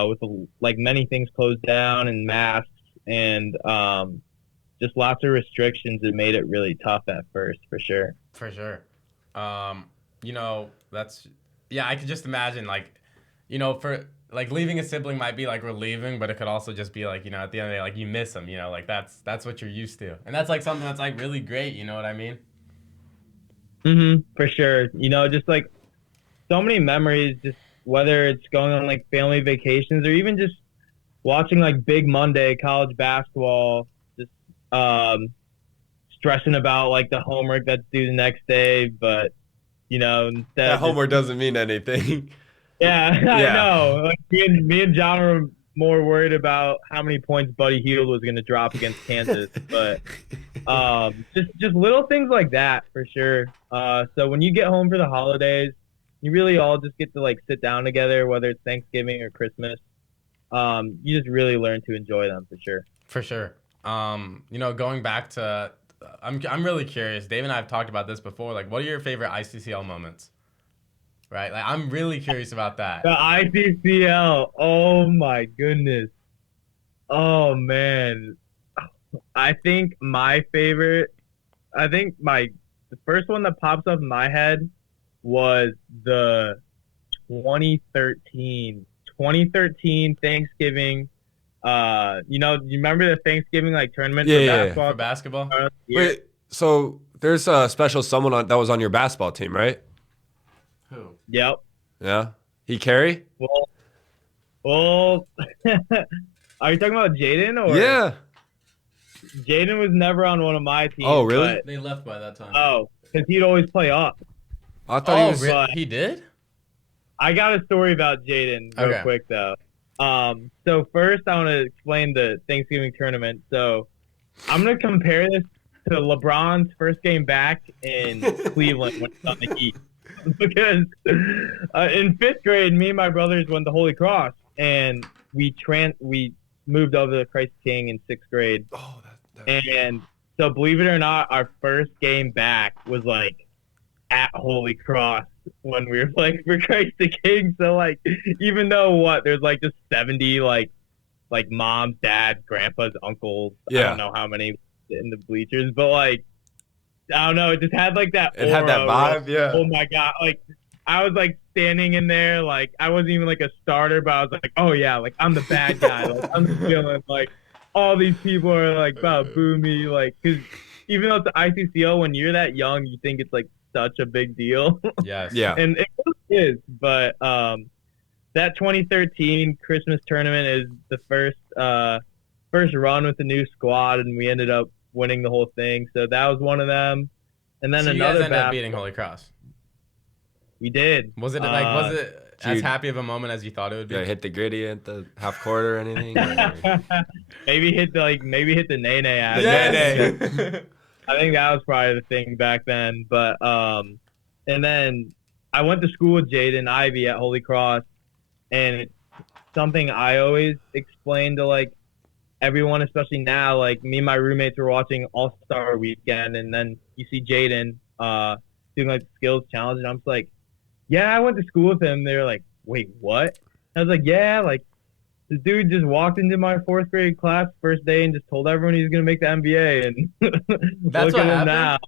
with like many things closed down and masks and just lots of restrictions, it made it really tough at first, for sure. For sure. You know, I could just imagine, like, you know, for like leaving a sibling might be like relieving, but it could also just be like, you know, at the end of the day, like you miss them, you know, like that's what you're used to. And that's like something that's like really great, you know what I mean? For sure. You know, just like so many memories, just whether it's going on like family vacations or even just watching like Big Monday college basketball, just stressing about like the homework that's due the next day, but you know, instead That homework doesn't mean anything. yeah, I Yeah. know. Like me and John were more worried about how many points Buddy Hield was going to drop against Kansas, but just little things like that for sure. So when you get home for the holidays, you really all just get to like sit down together, whether it's Thanksgiving or Christmas. You just really learn to enjoy them for sure. For sure. You know, going back to, I'm really curious. Dave and I have talked about this before. Like, what are your favorite ICCL moments? Right? Like, I'm really curious about that. The ICCL, oh my goodness. Oh man. I think my favorite, the first one that pops up in my head was the 2013 Thanksgiving. You know, you remember the Thanksgiving like tournament for basketball? For basketball? Wait, so there's a special someone that was on your basketball team, right? Who? Yep. Yeah. He carry? Well, are you talking about Jaden or? Yeah. Jaden was never on one of my teams. Oh, really? They left by that time. Oh, because he'd always play up. I thought he was. really? He did? I got a story about Jaden real quick though. So first I want to explain the Thanksgiving tournament. So I'm gonna compare this to LeBron's first game back in Cleveland when he's on the Heat. Because in 5th grade, me and my brothers went to Holy Cross, and we moved over to Christ King in 6th grade. Oh, and so believe it or not, our first game back was like at Holy Cross when we were playing for Christ the King. So like, even though there's like just 70 like moms, dads, grandpas, uncles. Yeah. I don't know how many in the bleachers, but like, I don't know. It just had like that. It had that vibe, yeah. Oh my god! Like I was like standing in there, like I wasn't even like a starter, but I was like, oh yeah, like I'm the bad guy. Like I'm feeling like all these people are like about to boo me, like because even though it's the ICCO, when you're that young, you think it's like such a big deal. Yes. Yeah. And it is, but that 2013 Christmas tournament is the first run with the new squad, and we ended up winning the whole thing. So that was one of them. And then so you another guys ended up beating Holy Cross. We did. Was it as happy of a moment as you thought it would be? Did I hit the gritty at the half court or anything? Or? maybe hit the nay ass. Yes. I think that was probably the thing back then. But and then I went to school with Jaden Ivy at Holy Cross, and it's something I always explain to like everyone, especially now. Like me and my roommates were watching All-Star Weekend, and then you see Jaden doing like the skills challenge, and I'm just like, yeah, I went to school with him. They're like, wait, what? I was like, yeah, like this dude just walked into my 4th grade class first day and just told everyone he was gonna make the NBA, and That's look what at him happened? now.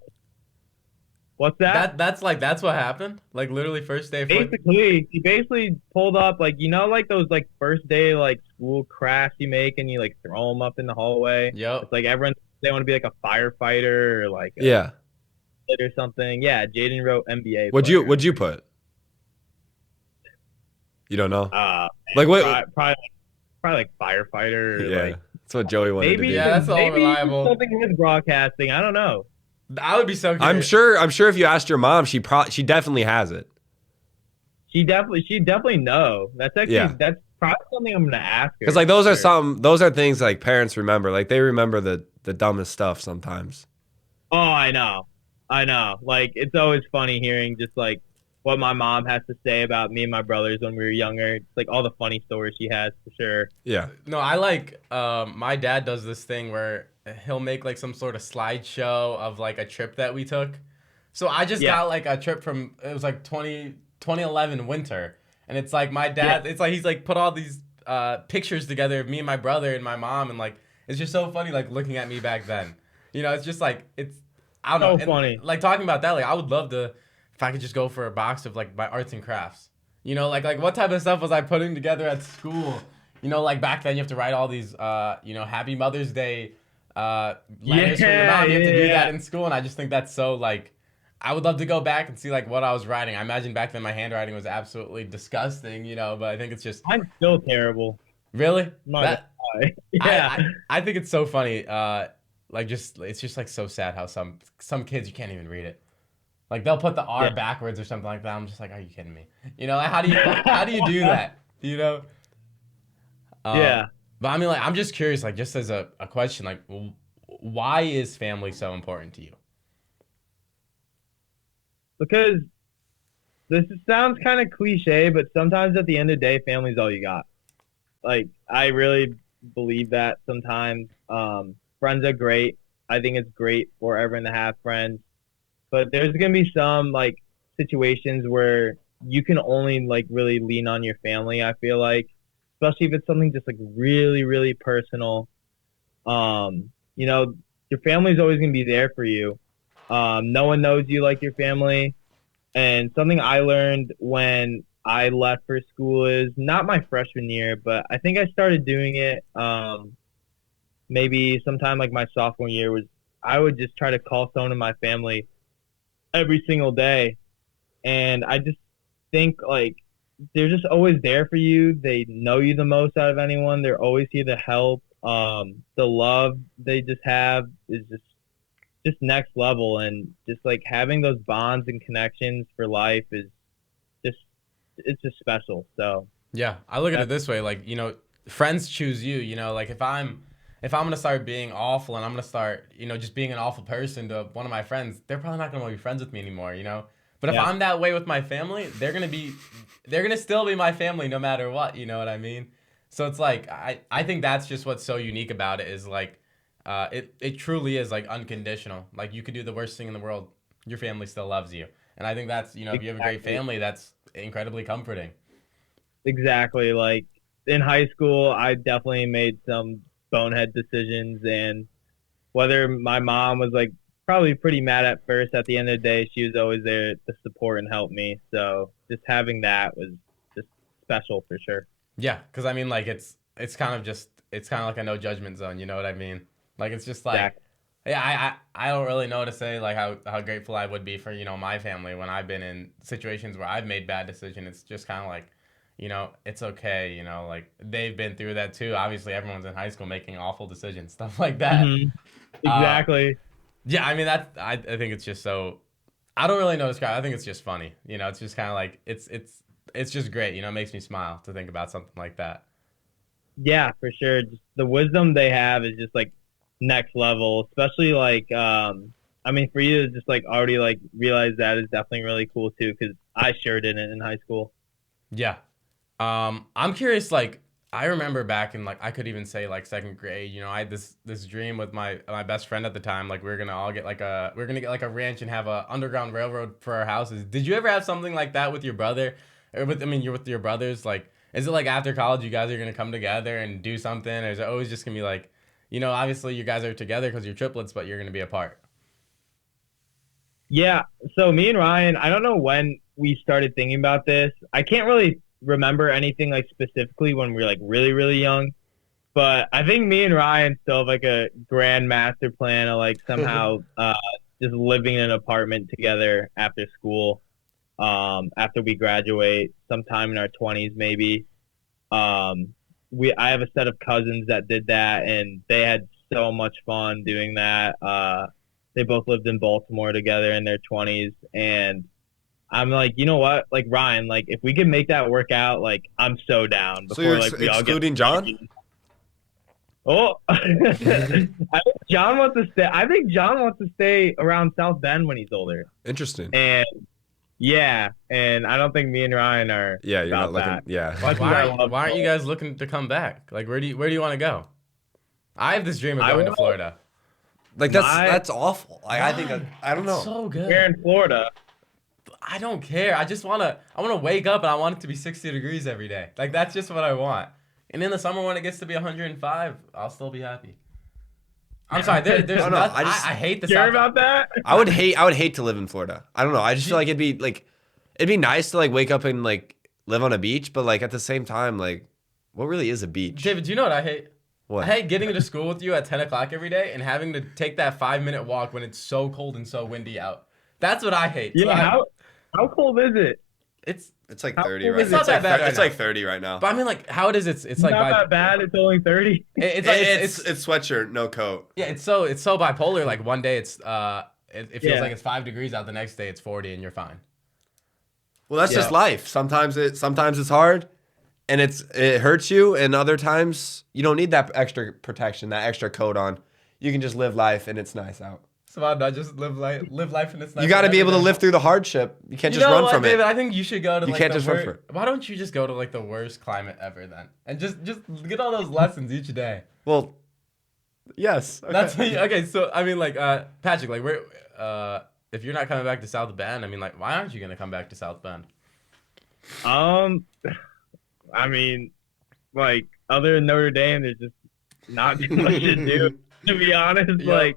What's that? That's what happened? Like literally first day. Basically, he basically pulled up like like those like first day like school crafts you make and you like throw them up in the hallway. Yep. It's like they want to be like a firefighter or like Yeah. pilot or something. Yeah, Jaden wrote NBA What'd player. you put? You don't know? Uh, Like what? probably like firefighter or Yeah, like that's what Joey wanted to maybe Yeah, be. that's all maybe reliable. something with broadcasting. I don't know. I would be so I'm curious. sure. I'm sure if you asked your mom, she definitely has it. She definitely know. Yeah, That's probably something I'm gonna ask because her like for those are sure. those are things like parents remember. Like they remember the dumbest stuff sometimes. Oh, I know. Like it's always funny hearing just like what my mom has to say about me and my brothers when we were younger. It's like all the funny stories she has for sure. Yeah. No, I like my dad does this thing where he'll make like some sort of slideshow of like a trip that we took. So I just Yeah, got like a trip from it was like 2011 winter, and it's like my yeah, dad, it's like he's like put all these pictures together of me and my brother and my mom, and like it's just so funny like looking at me back then. It's just like it's I don't know. so And funny. like talking about that, like I would love to if I could just go for a box of like my arts and crafts. Like what type of stuff was I putting together at school? Like back then you have to write all these Happy Mother's Day letters from your Yeah, mom. You have to do that yeah. in school, and I just think that's so like I would love to go back and see like what I was writing. I imagine back then my handwriting was absolutely disgusting, but I think it's just I'm still terrible. really I'm not gonna that lie. I Yeah, I, I think it's so funny. Like just it's just like so sad how some kids you can't even read it. Like they'll put the R yeah. backwards or something like that. I'm just like, are you kidding me? Like how do you do that? Um, Yeah, but I mean, like, I'm just curious, like, just as a question, like, why is family so important to you? because sounds kind of cliche, but sometimes at the end of the day, family's all you got. Like I really believe that sometimes. Friends are great. I think it's great for everyone to have friends, but there's gonna be some like situations where you can only like really lean on your family. I feel like, especially if it's something just like really, really personal. Um, you know, your family's always gonna be there for you. No one knows you like your family. And something I learned when I left for school is not my freshman year, but I think I started doing it maybe sometime like my sophomore year was I would just try to call someone in my family every single day. And I just think like they're just always there for you. They know you the most out of anyone. They're always here to help. The love they just have is just next level, and just like having those bonds and connections for life is just it's just special. So Yeah, I look at it that's this way, like, friends choose you, like if I'm gonna start being awful and I'm gonna start, just being an awful person to one of my friends, they're probably not gonna want to be friends with me anymore. But if yeah, I'm that way with my family, they're gonna still be my family no matter what, you know what I mean? So it's like I think that's just what's so unique about it is like it truly is like unconditional. Like you could do the worst thing in the world, your family still loves you. And I think that's, if you have a great exactly. family, that's incredibly comforting. Exactly. Like in high school, I definitely made some bonehead decisions, and whether my mom was like probably pretty mad at first, at the end of the day, she was always there to support and help me. So just having that was just special for sure. Yeah, because I mean, like it's kind of just it's kind of like a no judgment zone. You know what I mean? Like it's just like, Exactly. yeah, I don't really know to say like how grateful I would be for my family when I've been in situations where I've made bad decisions. It's just kind of like, it's okay. Like they've been through that too. Obviously, everyone's in high school making awful decisions, stuff like that. Hmm. Uh, Exactly. yeah, I mean I think it's just so I don't really know to describe. I think it's just funny. It's just kind of like it's just great. It makes me smile to think about something like that. Yeah, for sure. Just the wisdom they have is just like next level, especially like I mean for you to just like already like realize that is definitely really cool too, because I sure didn't in high school. Yeah. I'm curious. Like, I remember back in like I could even say like second grade. I had this dream with my best friend at the time. Like, we're gonna get like a ranch and have a underground railroad for our houses. Did you ever have something like that with your brother, or you're with your brothers? Like, is it like after college you guys are gonna come together and do something, or is it always just gonna be like, obviously you guys are together because you're triplets, but you're gonna be apart? Yeah, so me and Ryan, I don't know when we started thinking about this. I can't really remember anything like specifically when we were like really, really young, but I think me and Ryan still have like a grand master plan of like somehow just living in an apartment together after school. After we graduate, sometime in our 20s maybe. I have a set of cousins that did that, and they had so much fun doing that. They both lived in Baltimore together in their 20s, and I'm like, you know what, like Ryan, like if we can make that work out, like I'm so down. So Before you're like we all get excluding John? Oh, I think John wants to stay. I think John wants to stay around South Bend when he's older, Interesting. and yeah, and I don't think me and Ryan are. Yeah, you're not about looking. that. Yeah. Why aren't you guys looking to come back? Like, where do you want to go? I have this dream of going to Florida. Like that's awful. I think I don't know. So good. We're in Florida. I don't care. I wanna wake up and I want it to be 60 degrees every day. Like that's just what I want. And in the summer when it gets to be 105, I'll still be happy. I'm sorry. There's No, nothing. I just I hate the care South. about that. I would hate to live in Florida. I don't know. I just feel like it'd be nice to like wake up and like live on a beach, but like at the same time, like what really is a beach? David, do you know what I hate? What? I hate getting to school with you at 10 o'clock every day and having to take that 5-minute walk when it's so cold and so windy out. That's what I hate. Yeah, So how cold is it? It's like How 30 cold right is now. it? It's not that bad right It's now. like 30 right now. but I mean, like, how it is? It's It's like not that bad. It's only 30. it's It's sweatshirt, no coat. yeah, it's so bipolar. Like one day it's it feels Yeah. like it's 5 degrees out. The next day it's 40 and you're fine. Well, that's Yeah. just life. Sometimes it's hard and it hurts you, and other times you don't need that extra protection, that extra coat on. You can just live life and it's nice out. So why not just live life and it's nice. You got to be able to every day? live through the hardship. You can't You just know run what, from David? it. I think you should go to You like can't the just run worst. for it. Why don't you just go to like the worst climate ever then, and just get all those lessons each day? Well, yes. Okay. That's okay. So I mean, like Patrick, like where if you're not coming back to South Bend, I mean, like why aren't you gonna come back to South Bend? I mean, like other than Notre Dame, there's just not too much to do. To be honest, Yeah. like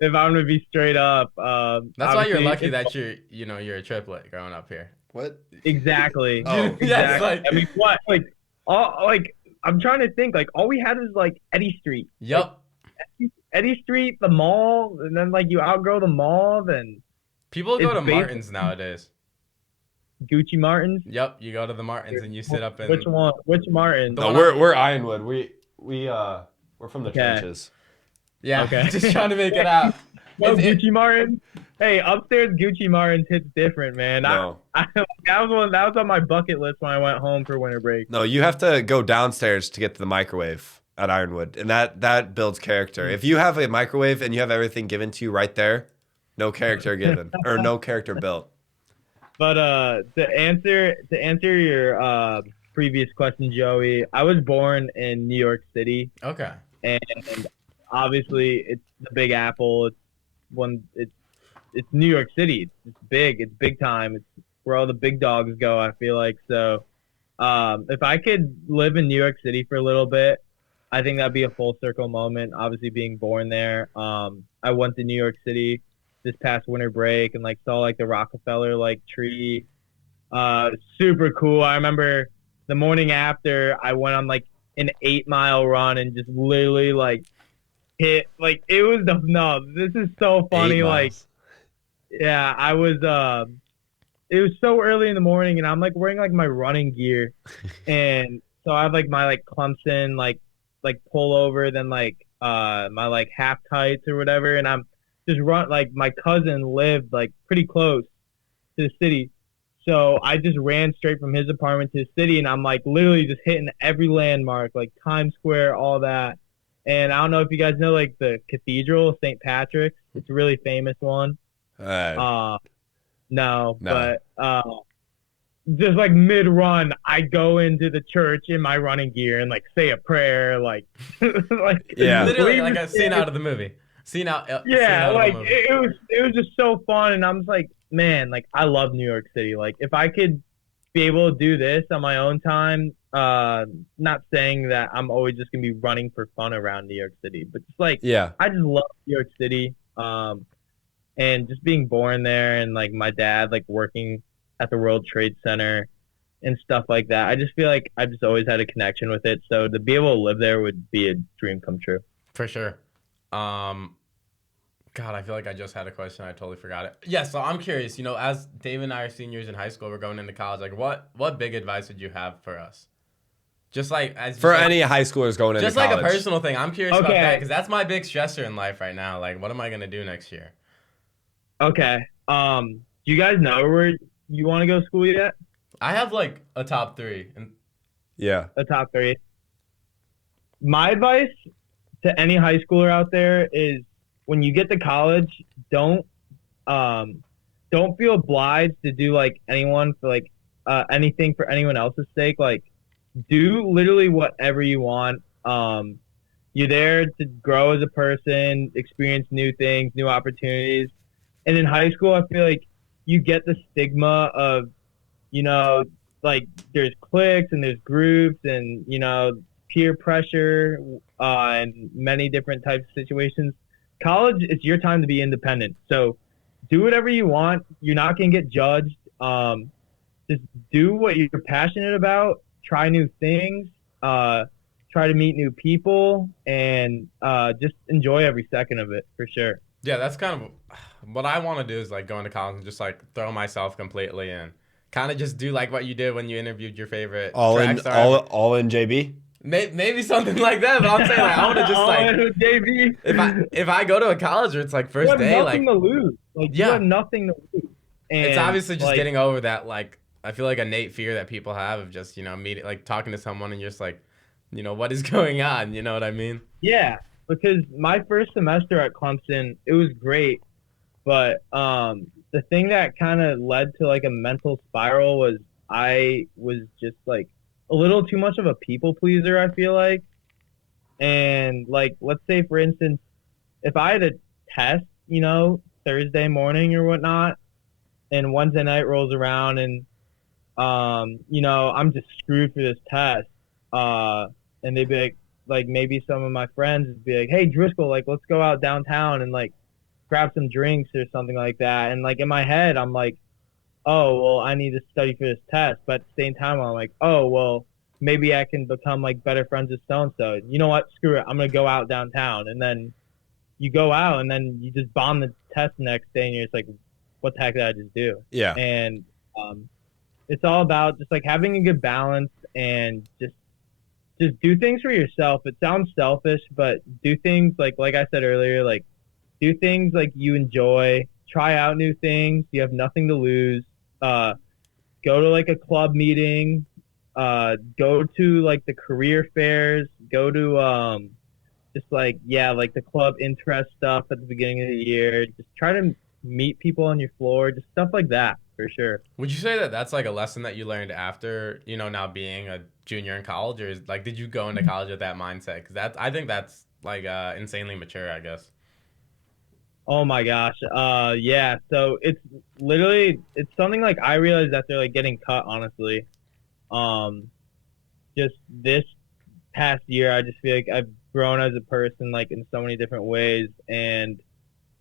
if I'm gonna be straight up, That's why you're obviously, lucky it's- that you're a triplet growing up here. What? exactly. Oh. exactly. Yeah, it's like- I mean, what? Like I'm trying to think. Like all we had was like Eddy Street. Yep. Eddy Street, the mall, and then like you outgrow the mall, then People go It's to basic- Martins nowadays. Gucci Martins. Yep, you go to the Martins and you sit up in. Which one? Which Martin? The No, one we're Ironwood. We're from the Okay. trenches. Yeah, Okay. just trying to make it out. No, It's- Gucci Martin. Hey, upstairs Gucci Martins hits different, man. No. That was on my bucket list when I went home for winter break. No, you have to go downstairs to get to the microwave at Ironwood, and that builds character. If you have a microwave and you have everything given to you right there, no character given or no character built. But to answer your previous question, Joey, I was born in New York City, Okay. and obviously it's the Big Apple. It's New York City. It's big. It's big time. It's where all the big dogs go. I feel like so. If I could live in New York City for a little bit, I think that'd be a full circle moment. Obviously, being born there, I went to New York City this past winter break and like saw like the Rockefeller like tree. Super cool. I remember the morning after I went on like an 8-mile run and just literally like hit like it was the no. This is so funny. 8 Like miles. yeah, I was it was so early in the morning and I'm like wearing like my running gear and so I have like my like Clemson like pullover, then like my like half tights or whatever, and I'm just run like my cousin lived like pretty close to the city. So I just ran straight from his apartment to the city and I'm like literally just hitting every landmark, like Times Square, all that. And I don't know if you guys know like the Cathedral, St. Patrick's. It's a really famous one. No, but just like mid run, I go into the church in my running gear and like say a prayer, like, like Yeah. Literally leave like the a scene out of the movie. Scene out. Scene yeah, out of like the movie. it was just so fun, and I'm just like, man, like I love New York City. Like if I could be able to do this on my own time, not saying that I'm always just gonna be running for fun around New York City, but just like Yeah. I just love New York City, and just being born there, and like my dad like working at the World Trade Center and stuff like that. I just feel like I've just always had a connection with it. So to be able to live there would be a dream come true. For sure. God, I feel like I just had a question. I totally forgot it. Yeah, so I'm curious. As Dave and I are seniors in high school, we're going into college. Like, what big advice would you have for us? Just like as you For said, any high schoolers going into just like a college. personal thing. I'm curious about that Okay. because that's my big stressor in life right now. Like, what am I gonna do next year? Okay. Do you guys know where you want to go to school yet? I have like a top three, and Yeah. A top three. My advice to any high schooler out there is when you get to college, um don't feel obliged to do like anyone for like anything for anyone else's sake. Like do literally whatever you want. You're there to grow as a person, experience new things, new opportunities. And in high school, I feel like you get the stigma of, you know, like there's cliques and there's groups and, peer pressure and many different types of situations. College, it's your time to be independent. So do whatever you want. You're not going to get judged. Just do what you're passionate about. Try new things. Try to meet new people and just enjoy every second of it for sure. yeah, that's kind of what I want to do is like go into college and just like throw myself completely in. Kind of just do like what you did when you interviewed your favorite All track in star. all in JB? Maybe something like that, but I'm saying like I want to just like JV. if I go to a college where it's like You first have day, nothing like to lose. Like you yeah, have nothing to lose. And it's obviously just like, getting over that like I feel like innate fear that people have of just meeting like talking to someone and you're just like what is going on, you know what I mean? yeah, because my first semester at Clemson, it was great, but the thing that kind of led to like a mental spiral was I was just like a little too much of a people pleaser, I feel like. And like let's say for instance, if I had a test, Thursday morning or whatnot, and Wednesday night rolls around and I'm just screwed for this test. And they'd be like maybe some of my friends would be like, hey Driscoll, like let's go out downtown and like grab some drinks or something like that. And like in my head, I'm like, oh well, I need to study for this test. But at the same time, I'm like, oh well, maybe I can become like better friends with so and so. You know what? Screw it. I'm gonna go out downtown. And then you go out and then you just bomb the test the next day, and you're just like, what the heck did I just do? Yeah. And it's all about just like having a good balance and just do things for yourself. It sounds selfish, but do things like I said earlier, like do things like you enjoy, try out new things. You have nothing to lose. Go to like a club meeting, go to like the career fairs, go to just like like the club interest stuff at the beginning of the year. Just try to meet people on your floor, just stuff like that for sure. Would you say that that's like a lesson that you learned after, now being a junior in college, or is like did you go into college with that mindset? Because I think that's like insanely mature, I guess. Oh my gosh. Yeah. So it's something like I realized after like getting cut, honestly. Um, just this past year, I just feel like I've grown as a person, like in so many different ways. And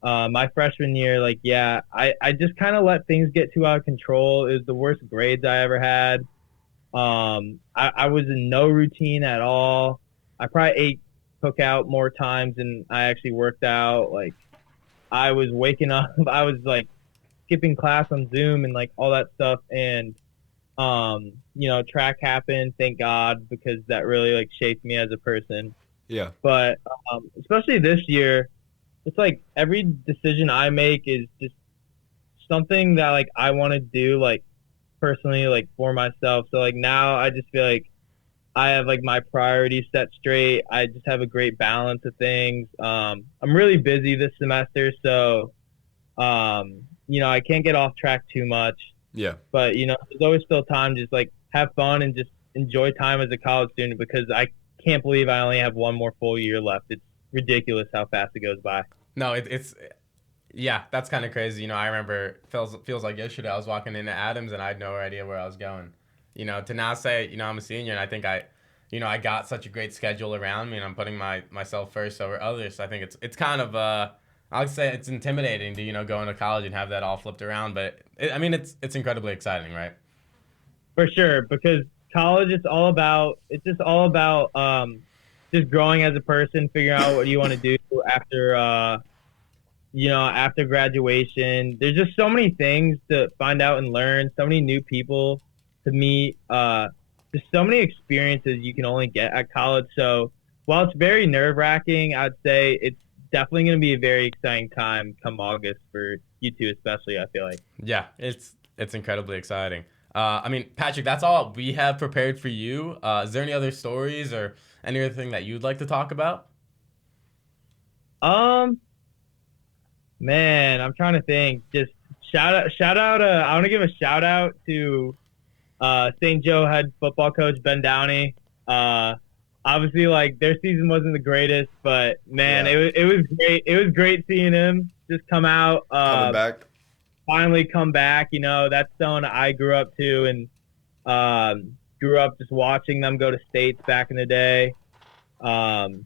my freshman year, like, I just kind of let things get too out of control. It was the worst grades I ever had. I was in no routine at all. I probably ate cookout more times than I actually worked out. Like, I was waking up, I was like skipping class on Zoom and like all that stuff. And, track happened, thank God, because that really like shaped me as a person. Yeah. But especially this year, it's like every decision I make is just something that like I want to do like personally like for myself. So like now I just feel like I have like my priorities set straight. I just have a great balance of things. I'm really busy this semester, so I can't get off track too much. Yeah. But there's always still time to just like have fun and just enjoy time as a college student because I can't believe I only have one more full year left. It's ridiculous how fast it goes by. No, it's yeah, that's kind of crazy. I remember feels like yesterday I was walking into Adams and I had no idea where I was going. To now say, I'm a senior and I think I got such a great schedule around me and I'm putting myself first over others. So I think it's kind of I'll say it's intimidating to go into college and have that all flipped around, but it's incredibly exciting, right? For sure, because college it's just all about just growing as a person, figuring out what you want to do after after graduation. There's just so many things to find out and learn, so many new people to meet, just so many experiences you can only get at college. So while it's very nerve-wracking, I'd say it's definitely going to be a very exciting time come August for you two, especially, I feel like. Yeah, it's incredibly exciting. I mean, Patrick, that's all we have prepared for you. Is there any other stories or any other thing that you'd like to talk about? Um, Man, I'm trying to think. Just shout out. I want to give a shout out to St. Joe head football coach Ben Downey. Uh, Obviously, like their season wasn't the greatest, but man, Yeah. it was great. It was great seeing him just come out, Coming back. finally come back. That's someone I grew up to and grew up just watching them go to states back in the day. Um,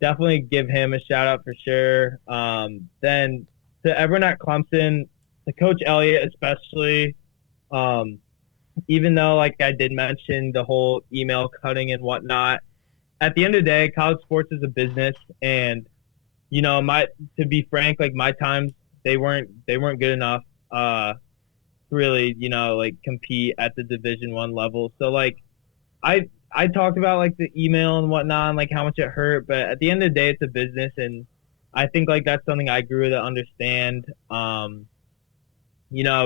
Definitely give him a shout out for sure. Then to everyone at Clemson, to Coach Elliott especially. Um, Even though like I did mention the whole email cutting and whatnot, at the end of the day, college sports is a business, and my to be frank, like my times they weren't good enough to really like compete at the Division 1 level. So like I talked about like the email and whatnot, and like how much it hurt, but at the end of the day, it's a business, and I think like that's something I grew to understand.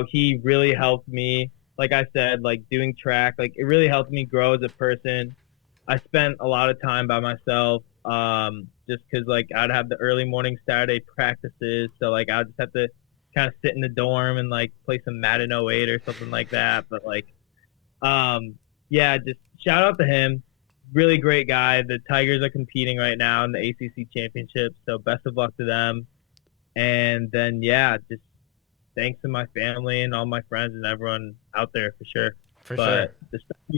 He really helped me. Like I said, like doing track, like it really helped me grow as a person. I spent a lot of time by myself, just because like I'd have the early morning Saturday practices, so like I'd just have to kind of sit in the dorm and like play some Madden '08 or something like that. But like, yeah, just shout out to him. Really great guy. The Tigers are competing right now in the ACC championship, so best of luck to them. And then yeah, just thanks to my family and all my friends and everyone out there for sure. For sure.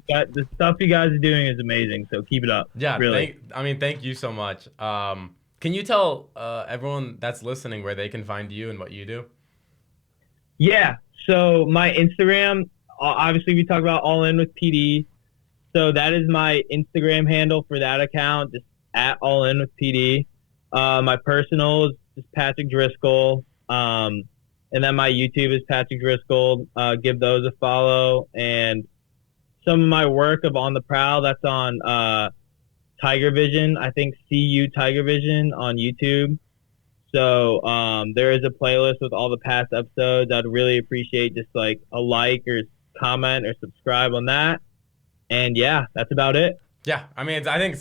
But the stuff you guys are doing is amazing. So keep it up. Yeah, Really. thank you so much. Can you tell everyone that's listening where they can find you and what you do? Yeah. So my Instagram, obviously we talk about All In with PD. So that is my Instagram handle for that account, just at All In with PD. My personal is just Patrick Driscoll. And then my YouTube is Patrick Driscoll. Give those a follow. And some of my work of On the Prowl, that's on Tiger Vision. I think CU Tiger Vision on YouTube. So there is a playlist with all the past episodes. I'd really appreciate just like a like or comment or subscribe on that. And yeah, that's about it. Yeah, I mean, I think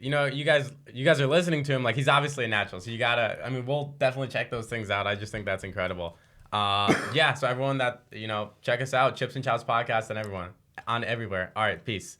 you guys are listening to him. Like, he's obviously a natural, so you gotta. I mean, we'll definitely check those things out. I just think that's incredible. Yeah, so everyone that check us out, Chips and Chops podcast, and everyone on everywhere. All right, peace.